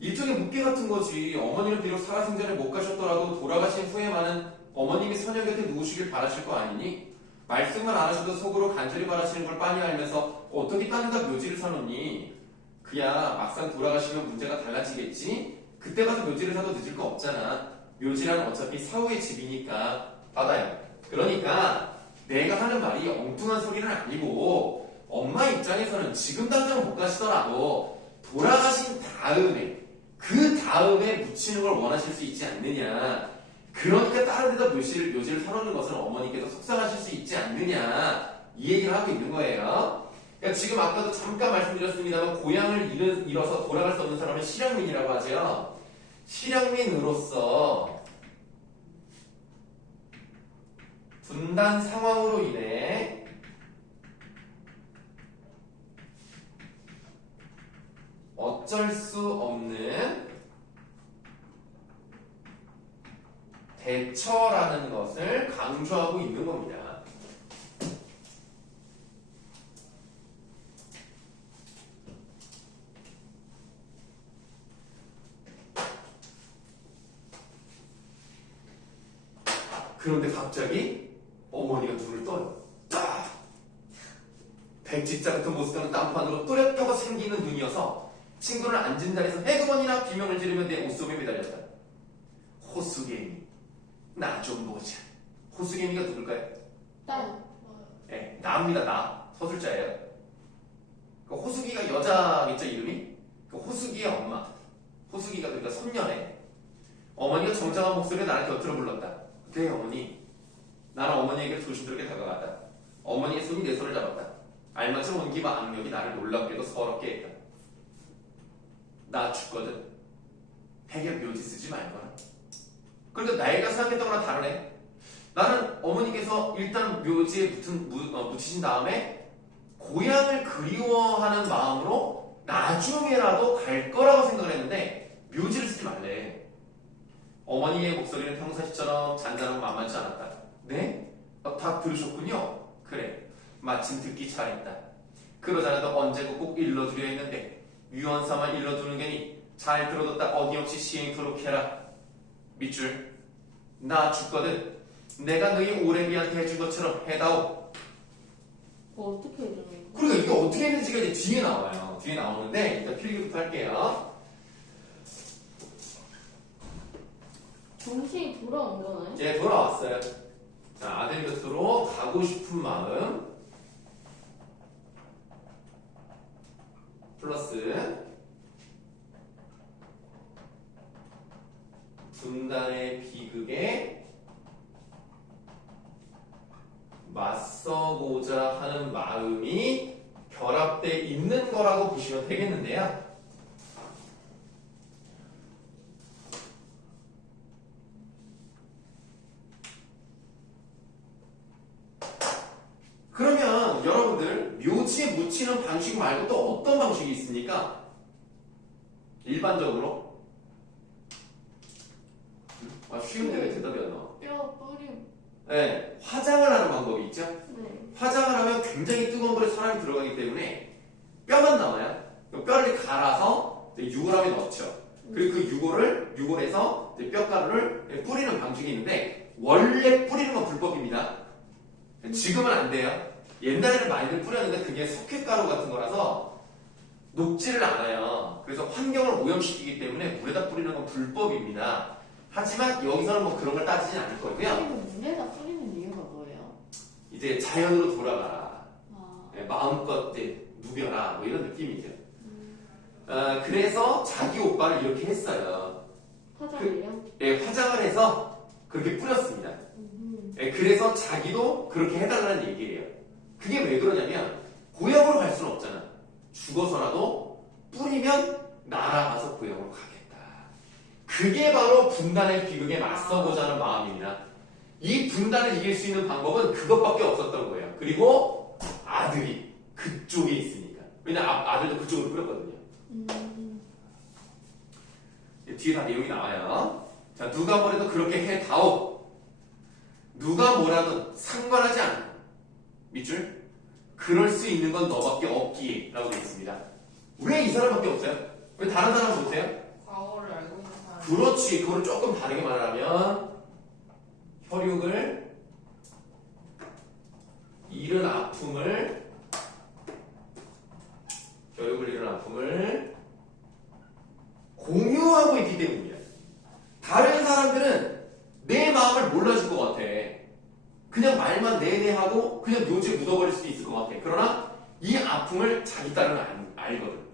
일종의 묵계 같은 것이, 어머니는 비록 살아생전에 못 가셨더라도 돌아가신 후에만은 어머님이 선영 곁에 누우시길 바라실 거 아니니? 말씀만 안 하셔도 속으로 간절히 바라시는 걸 빤히 알면서 어떻게 땅에다 묘지를 사놓니? 그야 막상 돌아가시면 문제가 달라지겠지? 그때 가서 묘지를 사도 늦을 거 없잖아. 묘지란 어차피 사후의 집이니까 받아요. 그러니까 내가 하는 말이 엉뚱한 소리는 아니고 엄마 입장에서는 지금 당장 못 가시더라도 돌아가신 다음에 그 다음에 묻히는 걸 원하실 수 있지 않느냐. 그러니까 다른 데다 묘지를 사놓는 것은 어머니께서 속상하실 수 있지 않느냐. 이 얘기를 하고 있는 거예요. 그러니까 지금 아까도 잠깐 말씀드렸습니다만 고향을 잃어서 돌아갈 수 없는 사람은 실향민이라고 하죠. 실향민으로서 분단 상황으로 인해 어쩔 수 없는 대처라는 것을 강조하고 있는 겁니다. 그런데 갑자기 어머니가 눈을 떠요. 딱! 백지자 같은 모습과는 딴판으로 또렷하고 생기는 눈이어서 친구는 앉은 자리에서 해그번이나 비명을 지르며 내 옷속에 매달렸다. 호수개미, 나 좀 보자. 호수개미가 누굴까요? 딸. 네, 나입니다. 나. 서술자예요. 그 호수기가 여자겠죠, 이름이? 그 호수기의 엄마. 호수기가 그러니까 손녀네. 어머니가 정장한 목소리에 나를 곁으로 불렀다. 그래, 어머니. 나는 어머니에게 조심스럽게 다가갔다. 어머니의 손이 내 손을 잡았다. 알맞은 온기와 악력이 나를 놀랍게도 서럽게 했다. 나 죽거든. 해결 묘지 쓰지 말거라. 그러니까 내가 생각했던 거랑 다르네. 나는 어머니께서 일단 묘지에 묻히신 다음에 고향을 그리워하는 마음으로 나중에라도 갈 거라고 생각을 했는데 묘지를 쓰지 말래. 어머니의 목소리는 평상시처럼 잔잔하고 만만치 않았다. 네? 다 들으셨군요. 그래. 마침 듣기 잘했다. 그러자라도 언제고 꼭 일러두려 했는데 유언삼아 일러두는 게니 잘 들어뒀다 어김없이 시행토록 해라. 밑줄. 나 죽거든. 내가 너희 오래비한테 해준 것처럼 해다오. 뭐 어떻게 해줘요? 그러니까 이게 어떻게 했는지가 이제 뒤에 나와요. 뒤에 나오는데 일단 필기부터 할게요. 정신이 돌아온 거네? 이제 돌아왔어요. 자, 아들 곁으로 가고 싶은 마음 플러스 분단의 비극에 맞서고자 하는 마음이 결합되어 있는 거라고 보시면 되겠는데요. 그러면 여러분들 묘지에 묻히는 방식 말고 또 어떤 방식이 있습니까? 일반적으로 쉬운데 대답이 안 나와. 뼈 뿌림. 네, 화장을 하는 방법이 있죠. 네. 화장을 하면 굉장히 뜨거운 물에 사람이 들어가기 때문에 뼈만 나와요. 그 뼈를 갈아서 유골함에 넣죠. 그리고 그 유골에서 뼈가루를 뿌리는 방식이 있는데 원래 뿌리는 건 불법입니다. 지금은 안 돼요. 옛날에는 많이들 뿌렸는데 그게 석회가루 같은 거라서 녹지를 않아요. 그래서 환경을 오염시키기 때문에 물에다 뿌리는 건 불법입니다. 하지만 여기서는 뭐 그런 걸 따지진 않을 거고요. 그리고 물에다 뿌리는 이유가 뭐예요? 이제 자연으로 돌아가라. 아. 마음껏 누벼라. 뭐 이런 느낌이죠. 그래서 자기 오빠를 이렇게 했어요. 화장이요? 화장을 해서 그렇게 뿌렸습니다. 그래서 자기도 그렇게 해달라는 얘기예요. 그게 왜 그러냐면 고향으로 갈 수는 없잖아. 죽어서라도 뿌리면 날아가서 고향으로 가겠다. 그게 바로 분단의 비극에 맞서고자 하는 마음입니다. 이 분단을 이길 수 있는 방법은 그것밖에 없었던 거예요. 그리고 아들이 그쪽에 있으니까. 왜냐면 아들도 그쪽으로 뿌렸거든요. 뒤에 다 내용이 나와요. 자, 누가 뭐래도 그렇게 해다오. 누가 뭐라든 상관하지 않아. 밑줄. 그럴 수 있는 건 너밖에 없기에 라고 되어 있습니다. 왜 이 사람밖에 없어요? 왜 다른 사람 못해요? 과거를 알고 있는 사람. 그렇지. 그거를 조금 다르게 말하면 혈육을 잃은 아픔을 공유하고 있기 때문이야. 다른 사람들은 내 마음을 몰라줄 것 같아. 그냥 말만 내내 하고 아픔을 자기 딸은 알거든.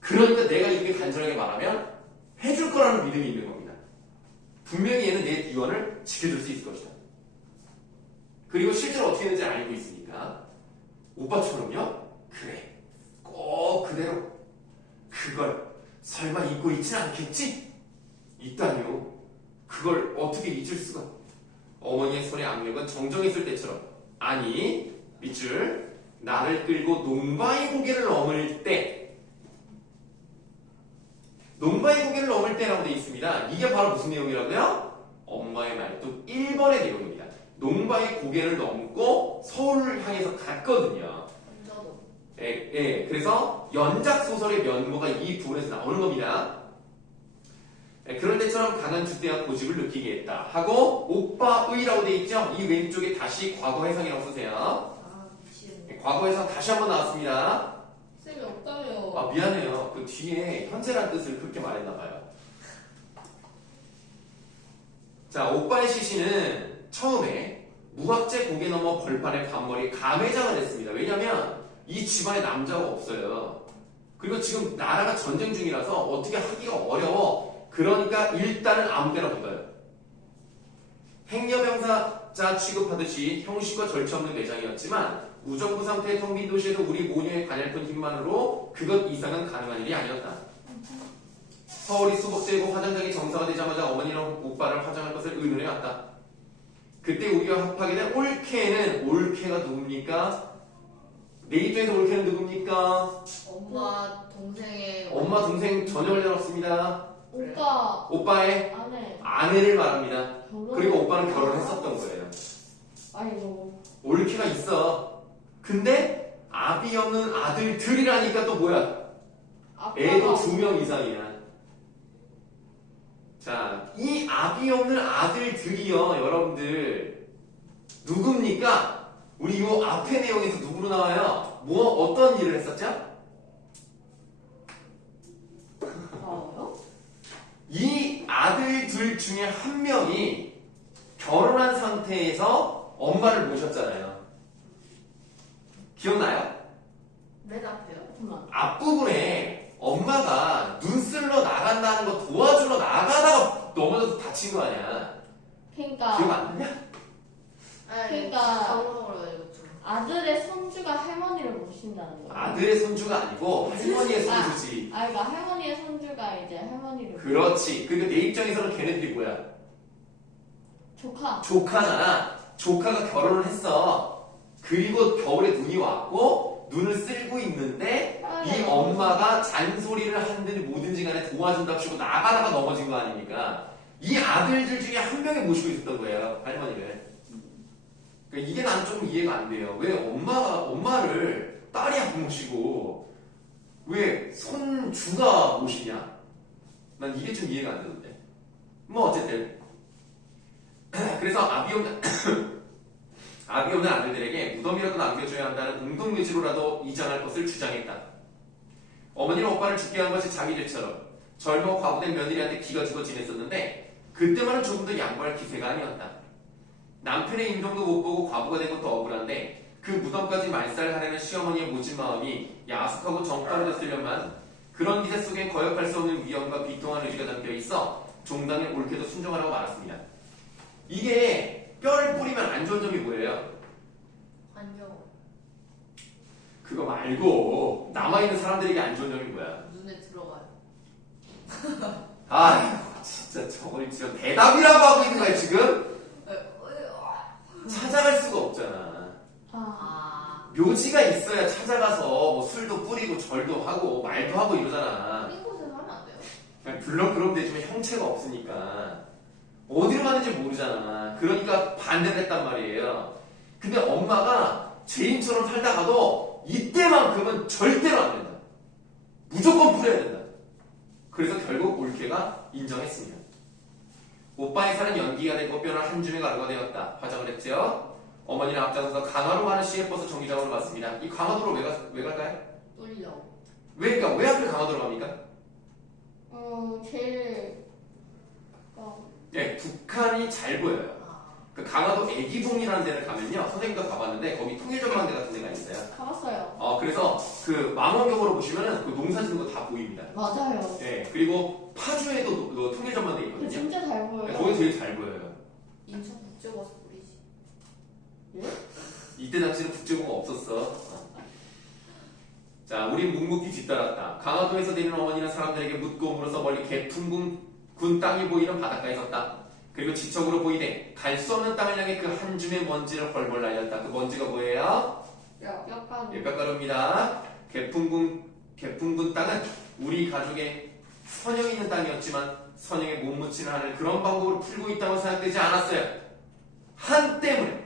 그러니까 내가 이렇게 간절하게 말하면 해줄 거라는 믿음이 있는 겁니다. 분명히 얘는 내 유언을 지켜줄 수 있을 것이다. 그리고 실제로 어떻게 했는지 알고 있으니까 오빠처럼요? 그래, 꼭 그대로 그걸 설마 잊고 있진 않겠지? 있다니요. 그걸 어떻게 잊을 수가. 어머니의 손의 악력은 정정했을 때처럼, 아니 밑줄, 나를 끌고 농바의 고개를 넘을 때, 농바의 고개를 넘을 때라고 되어 있습니다. 이게 바로 무슨 내용이라고요? 엄마의 말뚝 1번의 내용입니다. 농바의 고개를 넘고 서울을 향해서 갔거든요. 저도. 예, 그래서 연작 소설의 면모가 이 부분에서 나오는 겁니다. 예, 그런 때처럼 강한 주대한 고집을 느끼게 했다 하고 오빠의라고 되어 있죠? 이 왼쪽에 다시 과거 해석이라고 쓰세요. 아, 미치겠네. 예, 과거 해석 다시 한번 나왔습니다. 쌤이 없다며. 아, 미안해요. 그 뒤에 현재란 뜻을 그렇게 말했나봐요. 자, 오빠의 시신은 처음에 무학재 고개 넘어 벌판에 반머리 감회장을 했습니다. 왜냐면 이 집안에 남자가 없어요. 그리고 지금 나라가 전쟁 중이라서 어떻게 하기가 어려워. 그러니까 일단은 아무 데나 묻어요. 행여병사자 취급하듯이 형식과 절차 없는 매장이었지만 무정부 상태의 텅 빈 도시에서 우리 모녀의 가냘픈 힘만으로 그것 이상은 가능한 일이 아니었다. 서울이 수복되고 화장장이 정사가 되자마자 어머니랑 오빠를 화장할 것을 의논해왔다. 그때 우리가 합하게 된 올케가 누굽니까? 내 입장에서 올케는 누굽니까? 엄마 동생의 엄마 동생 전혀 관련 없습니다. 오빠 오빠의 안에 아내를 말합니다. 결혼. 그리고 오빠는 결혼했었던 거예요. 아이고. 올케가 있어. 근데 아비 없는 아들들이라니까 또 뭐야? 애도 2명 이상이야. 자, 이 아비 없는 아들들이요, 여러분들 누굽니까? 우리 요 앞에 내용에서 누구로 나와요? 어떤 일을 했었죠? 나와요? 이 아들들 중에 한 명이 결혼한 상태에서 엄마를 모셨잖아요. 기억나요? 맨 앞에요? 잠깐만. 앞부분에 엄마가 눈 쓸러 나간다는 거 도와주러 나가다가 넘어져서 다친 거 아니야. 그러니까 기억 안 나냐? 그러니까 까먹어요 좀. 아들의 손주가 할머니를 모신다는 거야. 아들의 손주가 아니고 할머니의 손주지. 그러니까 할머니의 손주가 이제 할머니를. 그렇지. 그러니까 내 입장에서는 걔네들이 뭐야? 조카. 조카잖아. 조카가 결혼을 했어. 그리고 겨울에 눈이 왔고 눈을 쓸고 있는데 이 엄마가 잔소리를 하든 뭐든지 간에 도와준답시고 나가다가 넘어진 거 아닙니까? 이 아들들 중에 한 명이 모시고 있었던 거예요, 할머니를. 그러니까 이게 난 좀 이해가 안 돼요. 왜 엄마를 딸이 안 모시고 왜 손주가 모시냐? 난 이게 좀 이해가 안 되는데. 뭐 어쨌든 그래서 아비 없는 아들들에게 무덤이라도 남겨줘야 한다는 운동묘지로라도 이장할 것을 주장했다. 어머니는 오빠를 죽게 한 것이 자기 죄처럼 젊어 과부된 며느리한테 기가 죽어 지냈었는데 그때만은 조금 더 양보할 기세가 아니었다. 남편의 인정도 못 보고 과부가 된 것도 억울한데 그 무덤까지 말살하려는 시어머니의 모진 마음이 야속하고 정떨어졌으련만 그런 기세 속엔 거역할 수 없는 위험과 비통한 의지가 담겨 있어 종당의 옳게도 순종하라고 말했습니다. 이게 뼈를 뿌리면 안 좋은 점이 뭐예요? 안녕. 그거 말고 남아있는 사람들에게 안 좋은 점이 뭐야? 눈에 들어가요. 아휴 진짜 저걸 지금 대답이라고 하고 있는 거야 지금? 찾아갈 수가 없잖아. 아. 묘지가 있어야 찾아가서 뭐 술도 뿌리고 절도 하고 말도 하고 이러잖아. 흰 곳에서 하면 안 돼요? 물론 그럼 되지만 형체가 없으니까 어디로 가는지 모르잖아. 그러니까 반대를 했단 말이에요. 근데 엄마가 죄인처럼 살다가도 이때만큼은 절대로 안 된다. 무조건 풀어야 된다. 그래서 결국 올케가 인정했습니다. 오빠의 살은 연기가 되고 뼈는 한 줌에 가루가 되었다. 화장을 했죠. 어머니는 앞장서서 강화로 가는 시외버스 정류장으로 갔습니다. 이 강화도로 왜 갈까요? 뚫려. 왜 하필 강화도로 갑니까? 제일 예, 북한이 잘 보여요. 아. 그 강화도 애기봉이라는 데를 가면요. 선생님도 가봤는데 거기 통일전망대 같은 데가 있어요. 가봤어요. 그래서 그 망원경으로 보시면은 그 농사 짓는 거 다 보입니다. 맞아요. 네, 그리고 파주에도 통일전망대 그 있거든요. 진짜 잘 네, 보여요. 거기 되게 잘 보여요. 인천 국제고서 우리지. 이때 당시는 국제고가 없었어. 자, 우린 묵묵히 뒤따랐다. 강화도에서 내리는 어머니는 사람들에게 묻고 물어서 멀리 개풍군 땅이 보이는 바닷가에 섰다. 그리고 지척으로 보이되 갈 수 없는 땅을 향해 그 한 줌의 먼지를 벌벌 날렸다. 그 먼지가 뭐예요? 뼈가루. 예, 뼈가루입니다. 개풍군 땅은 우리 가족의 선영이 있는 땅이었지만 선영에 못 묻히는 하늘 그런 방법으로 풀고 있다고 생각되지 않았어요. 한 때문에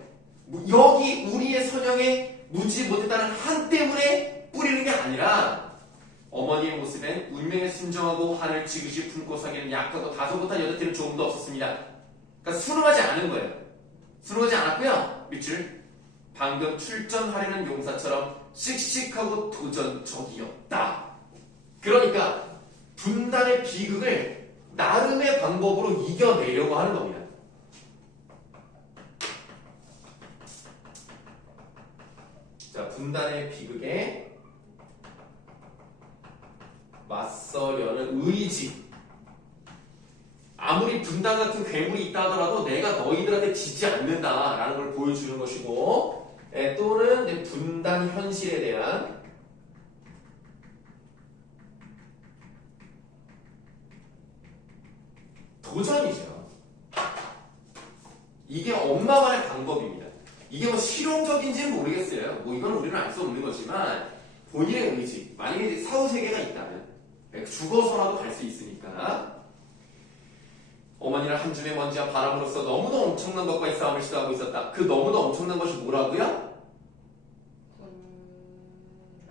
여기 우리의 선영에 묻지 못했다는 한 때문에 뿌리는 게 아니라 어머니의 모습엔 운명에 순정하고 하늘 지그시 품고 사기는 약하고 다소곳한 여자들은 조금도 없었습니다. 그러니까 순응하지 않은 거예요. 순응하지 않았고요. 밑줄 방금 출전하려는 용사처럼 씩씩하고 도전적이었다. 그러니까 분단의 비극을 나름의 방법으로 이겨내려고 하는 겁니다. 자, 분단의 비극에 맞서려는 의지. 아무리 분단 같은 괴물이 있다 하더라도 내가 너희들한테 지지 않는다라는 걸 보여주는 것이고, 또는 이제 분단 현실에 대한 도전이죠. 이게 엄마만의 방법입니다. 이게 뭐 실용적인지는 모르겠어요. 뭐 이건 우리는 알 수 없는 거지만 본인의 의지. 만약에 이제 사후 세계가 있다면 죽어서라도 갈 수 있으니까 어머니는 한 줌의 먼지와 바람으로써 너무도 엄청난 것과의 싸움을 시도하고 있었다. 그 너무도 엄청난 것이 뭐라고요?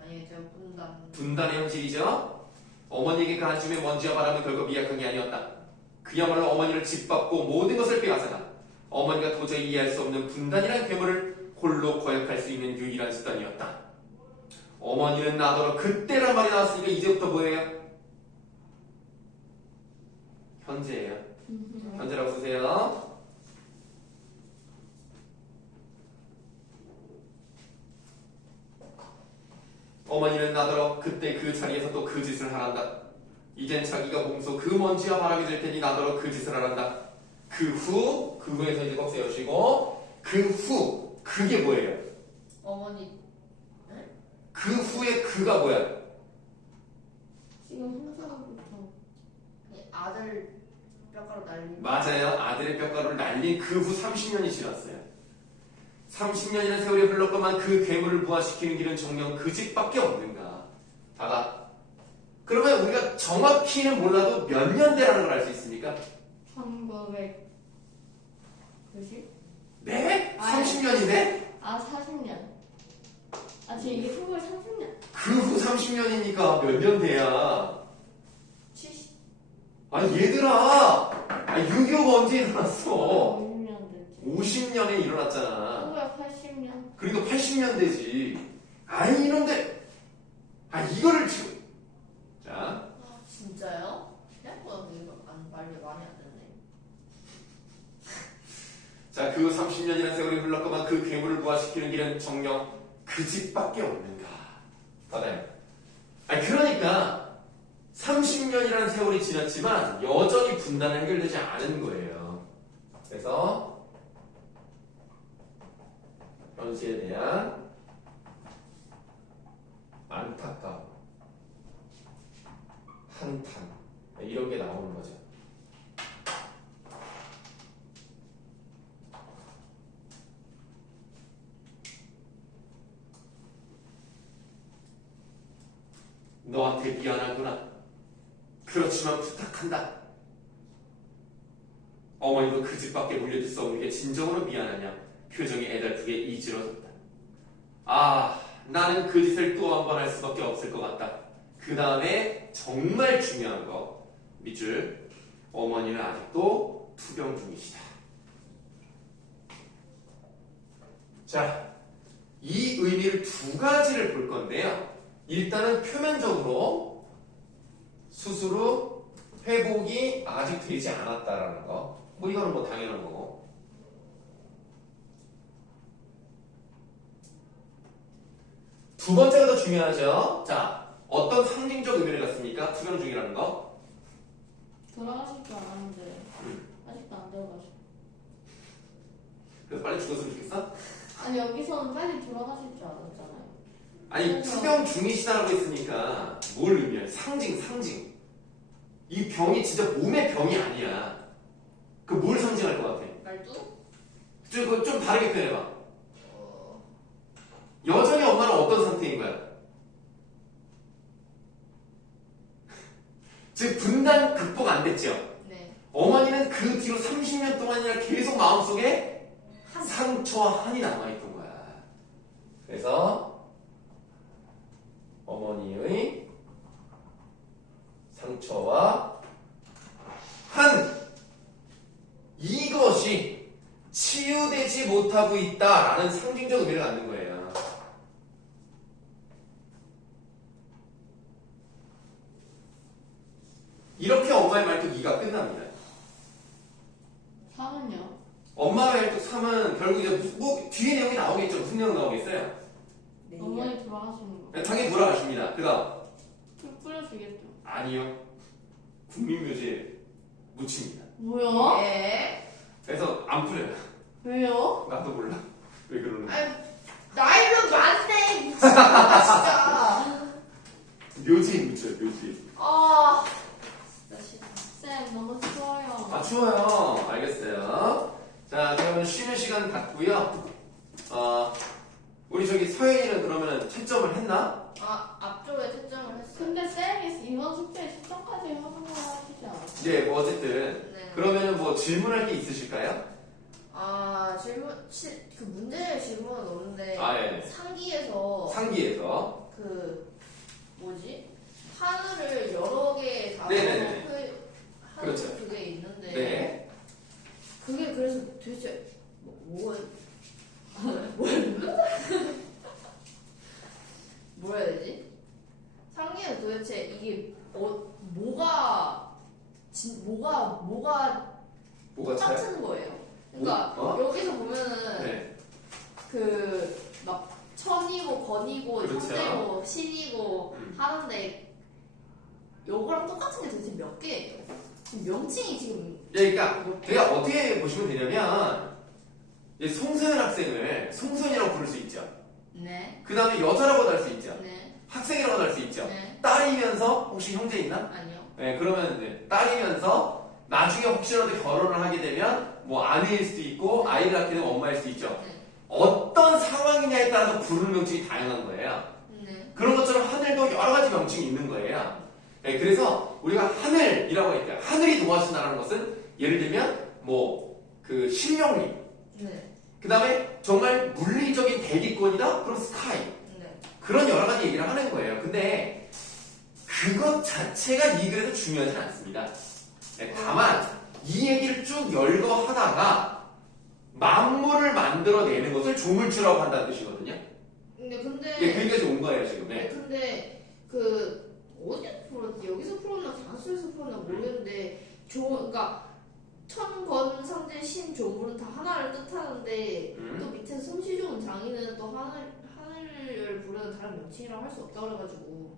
아니죠. 분단. 분단의 현실이죠. 어머니에게 그 한 줌의 먼지와 바람은 결코 미약한 게 아니었다. 그야말로 어머니를 짓밟고 모든 것을 빼앗아가 어머니가 도저히 이해할 수 없는 분단이라는 괴물을 홀로 거역할 수 있는 유일한 수단이었다. 어머니는 나더러 그때란 말이 나왔으니까 이제부터 뭐예요? 현재예요. 현재라고 쓰세요. 어머니는 나더러 그때 그 자리에서 또 그 짓을 하란다. 이젠 자기가 몸소 그 먼지와 바람이 될 테니 나더러 그 짓을 하란다. 그 후에서 이제 꼭 세우시고 그 후 그게 뭐예요? 어머니. 그 후에 그가 뭐야? 지금 혼자부터. 아들 뼈가루 날린. 맞아요. 아들의 뼈가루를 날린 그 후 30년이 지났어요. 30년이라는 세월이 흘렀건만 그 괴물을 부활시키는 길은 정녕 그 집밖에 없는가. 다가 그러면 우리가 정확히는 몰라도 몇 년대라는 걸 알 수 있습니까? 1990? 네? 아니. 30년인데? 아, 40년. 아, 지금 이게 1930년. 그 후 30년이니까 몇 년대야? 70. 아니 얘들아! 6.25가 언제 일어났어? 50년 됐지. 50년에 일어났잖아. 1980년. 그러니까 80년대지. 아니 이런데 이거를 지금 자 진짜요? 생각보다 이거 말이 많이 안 됐네. 자, 그 30년이라는 세월이 흘렀건만 그 괴물을 부활시키는 길은 정녕 그 집밖에 없는가. 받아요. 그러니까 30년이라는 세월이 지났지만 여전히 분단은 해결되지 않은 거예요. 그래서 현실에 대한 안타까움, 한탄 이런 게 나오는 거죠. 너한테 미안하구나. 그렇지만 부탁한다. 어머니도 그 집밖에 물려줄 수 없는 게 진정으로 미안하냐. 표정이 애달프게 이지러졌다. 나는 그 짓을 또 한 번 할 수밖에 없을 것 같다. 그 다음에 정말 중요한 거 밑줄 어머니는 아직도 투병 중이시다. 자, 이 의미를 두 가지를 볼 건데요. 일단은 표면적으로 수술 후 회복이 아직 되지 않았다라는 거. 이거는 당연한 거고. 두 번째가 더 중요하죠. 자, 어떤 상징적 의미를 갖습니까? 투명 중이라는 거. 돌아가실 줄 알았는데 아직도 안 돌아가셨어. 그래서 빨리 죽었으면 좋겠어? 아니 여기서는 빨리 돌아가실 줄 알았잖아요. 아니, 그래서- 투명 중이시다라고 했으니까 뭘 의미해? 상징. 이 병이 진짜 몸의 병이 아니야. 그 뭘 상징할 것 같아? 말도? 좀 다르게 표현해봐. 어, 여전히 엄마는 어떤 상태인 거야? 즉 분단 극복 안 됐죠? 네. 어머니는 그 뒤로 30년 동안이나 계속 마음속에 상처와 한이 남아있던 거야. 그래서 어머니의 상처와 한 이것이 치유되지 못하고 있다라는 상징적 의미를 갖는 거예요. 이렇게 엄마의 말뚝 2가 끝납니다. 3은요? 엄마의 말뚝 3은 결국 이제 뭐 뒤에 내용이 나오겠죠. 무슨 내용 나오겠어요? 네. 어머니 돌아가시는 거. 당연히 돌아가십니다. 그 다음 풀 뿌려주겠죠. 아니요. 국민묘지에 묻힙니다. 뭐야? 네. 그래서 안 뿌려요. 왜요? 나도 몰라. 왜 그러는지. 아유, 나이도 많네, 미친다, 진짜. 묘지에 묻혀요. 묘지에. 아, 진짜 싫다. 쌤 너무 추워요. 아 추워요. 알겠어요. 자 그러면 쉬는 시간 갖고요. 우리 저기 서연이는 그러면 채점을 했나? 아, 앞쪽에 채점을 했어요. 근데 쌤이 이번 숙제 시점까지 하는 거 하시지 않았어요? 네, 뭐 어쨌든 네. 그러면은 뭐 질문할 게 있으실까요? 아, 그 문제 질문은 없는데. 아 예. 상기에서 상기에서. 그 뭐지? 하늘을 여러 개 네네네. 하는 그렇죠. 그게 있는데 네. 그게 그래서 도대체 뭐 뭐라 해야 되지? 상기는 도대체 이게 뭐가 뭐가 차요? 똑같은 거예요. 그러니까 뭐? 여기서 보면은 네. 그 막 천이고 건이고 그렇죠. 천재고 신이고 음. 하는데 요거랑 똑같은 게 도대체 몇 개예요? 지금 명칭이 지금 예, 그러니까 몇 개? 제가 어떻게 보시면 되냐면 이제 송소연 학생을 송소연이라고 부를 수 있죠. 네, 그 다음에 여자라고도 할 수 있죠. 네, 학생이라고도 할 수 있죠. 네, 딸이면서 혹시 형제 있나? 아니요. 네, 그러면 이제 딸이면서 나중에 혹시라도 결혼을 하게 되면 뭐 아내일 수도 있고 아이를 낳게 되면 엄마일 수도 있죠. 네, 어떤 상황이냐에 따라서 부르는 명칭이 다양한 거예요. 네, 그런 것처럼 하늘도 여러 가지 명칭이 있는 거예요. 네, 그래서 우리가 하늘이라고 할게요. 하늘이 도와준다는 것은 예를 들면 뭐 그 신령리, 네, 그 다음에 정말 물리적인 대기권이다? 그럼 스카이. 네. 그런 여러 가지 얘기를 하는 거예요. 근데 그것 자체가 이 글에서 중요하진 않습니다. 네, 다만 이 얘기를 쭉 열거하다가 만물을 만들어내는 것을 조물주라고 한다는 뜻이거든요. 근데 이게 그 얘기가 온 거예요 지금. 네. 근데 그 어디서 풀었지? 여기서 풀었나 장수에서 풀었나 모르겠는데 그러니까 천건 상제 신 조물은 다 하나를 뜻하는데 또 밑에 솜씨 좋은 장인은 또 하늘을 부르는 다른 명칭이라고 할 수 없다 그래가지고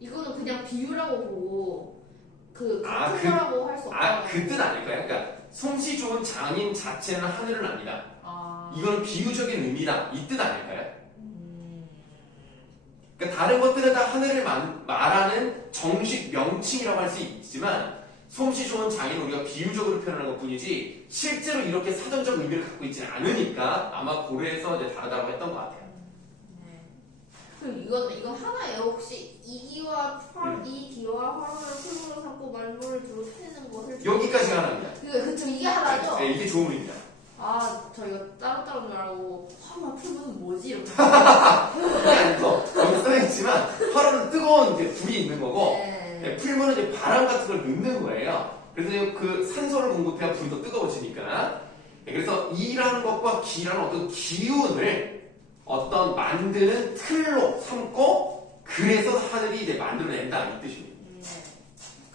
이거는 그냥 비유라고 보고 그 같은 거라고 할 수 없다. 그 뜻 아닐까요? 그러니까 솜씨 좋은 장인 자체는 하늘은 아니다. 아. 이거는 비유적인 의미다. 이 뜻 아닐까요? 그러니까 다른 것들은 다 하늘을 말하는 정식 명칭이라고 할 수 있지만 솜씨 좋은 장인은 우리가 비유적으로 표현하는 것 뿐이지 실제로 이렇게 사전적 의미를 갖고 있지는 않으니까 아마 고려해서 이제 다르다고 했던 것 같아요. 네. 그럼 이건 하나예요. 혹시 이기와 화를 풀무로 삼고 말물을 두루 패는 것을 여기까지가 하나입니다. 그쵸 이게 하나죠? 네, 이게 조물입니다. 아, 저 이거 따로따로 줄 알고 화만 풀무는 뭐지? 이렇게. 그게 아니고 여기 써있지만 화로는 뜨거운 이제 불이 있는 거고 네. 풀무는 이제 바람 같은 걸 넣는 거예요. 그래서 그 산소를 공급해야 불이 더 뜨거워지니까. 그래서 이라는 것과 기라는 어떤 기운을 어떤 만드는 틀로 삼고 그래서 하늘이 이제 만들어낸다 이 뜻입니다.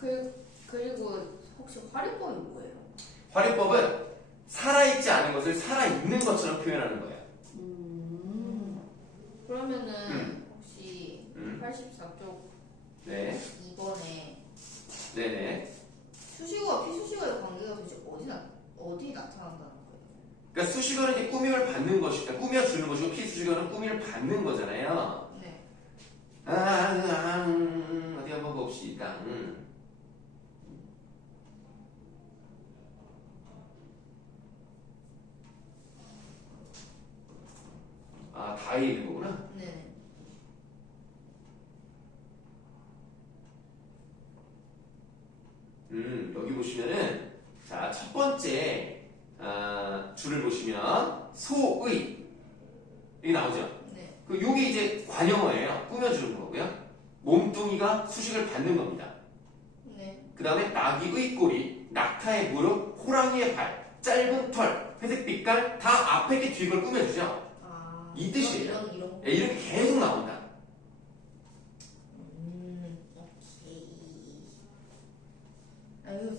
네. 그리고 혹시 화리법이 뭐예요? 화리법은 살아있지 않은 것을 살아있는 것처럼 표현하는 거예요. 그러면 네. 2번에 네네. 수식어와 피수식어의 관계가 도대체 어디 나타난다는 거예요? 그러니까 수식어는 이제 꾸밈을 받는 것이니까 꾸며주는 것이고 피수식어는 꾸밈을 받는 거잖아요. 네. 어디 한번 봅시다. 다 읽는 거구나. 네. 여기 보시면은 자, 첫 번째 줄을 보시면 소의 이게 나오죠. 네. 그 요게 이제 관형어예요. 꾸며주는 거고요. 몸뚱이가 수식을 받는 겁니다. 네. 그 다음에 나귀의 꼬리, 낙타의 무릎, 호랑이의 발, 짧은 털, 회색 빛깔 다 앞에 게 뒤에 걸 꾸며주죠. 이 뜻이에요. 이런 거. 예, 이렇게 계속 나온다. 오케이. 아, 이거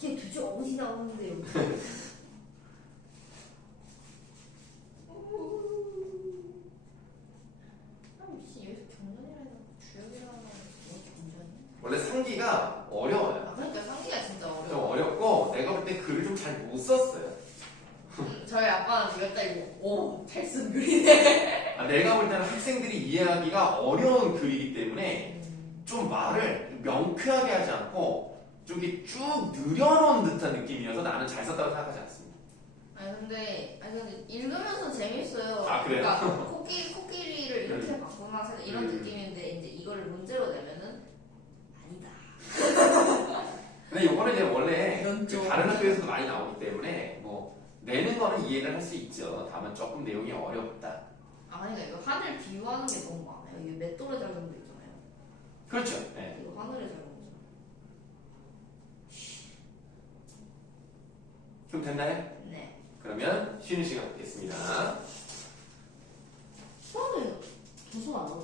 걔 도대체 어디 나오는데 여기? 미친 여기서 경전이라 해서 주역이라 하면 뭐 경전이야? 원래 상기가 어려워요. 그러니까 상기가 진짜 좀 어려워. 어렵고 내가 볼 때 글을 좀 잘 못 썼어요. 저희 아빠는 이거 딱 이거 잘 쓴 글이네. 내가 볼 때는 학생들이 이해하기가 어려운 글이기 때문에 좀 말을 명쾌하게 하지 않고 좀 이렇게 쭉 늘여놓은 듯한 느낌이어서 나는 잘 썼다고 생각하지 않습니다. 아니 근데 읽으면서 재밌어요. 아, 그래요? 그러니까 코끼리를 이렇게 바꾸나 살짝 이런 느낌인데 이제 이거를 문제로 내면은 아니다. 근데 요거는 이제 원래 연조. 그 다른 학교에서도 많이 나오기 때문에 뭐 내는 거는 이해를 할 수 있죠. 다만 조금 내용이 어렵다. 그러니까 이거 하늘 비유하는 게 너무 많아요. 이게 맷돌의 작용도 있잖아요. 그렇죠. 네. 이거 하늘의 작용이죠. 좀 됐나요? 네. 그러면 쉬는 시간 갖겠습니다.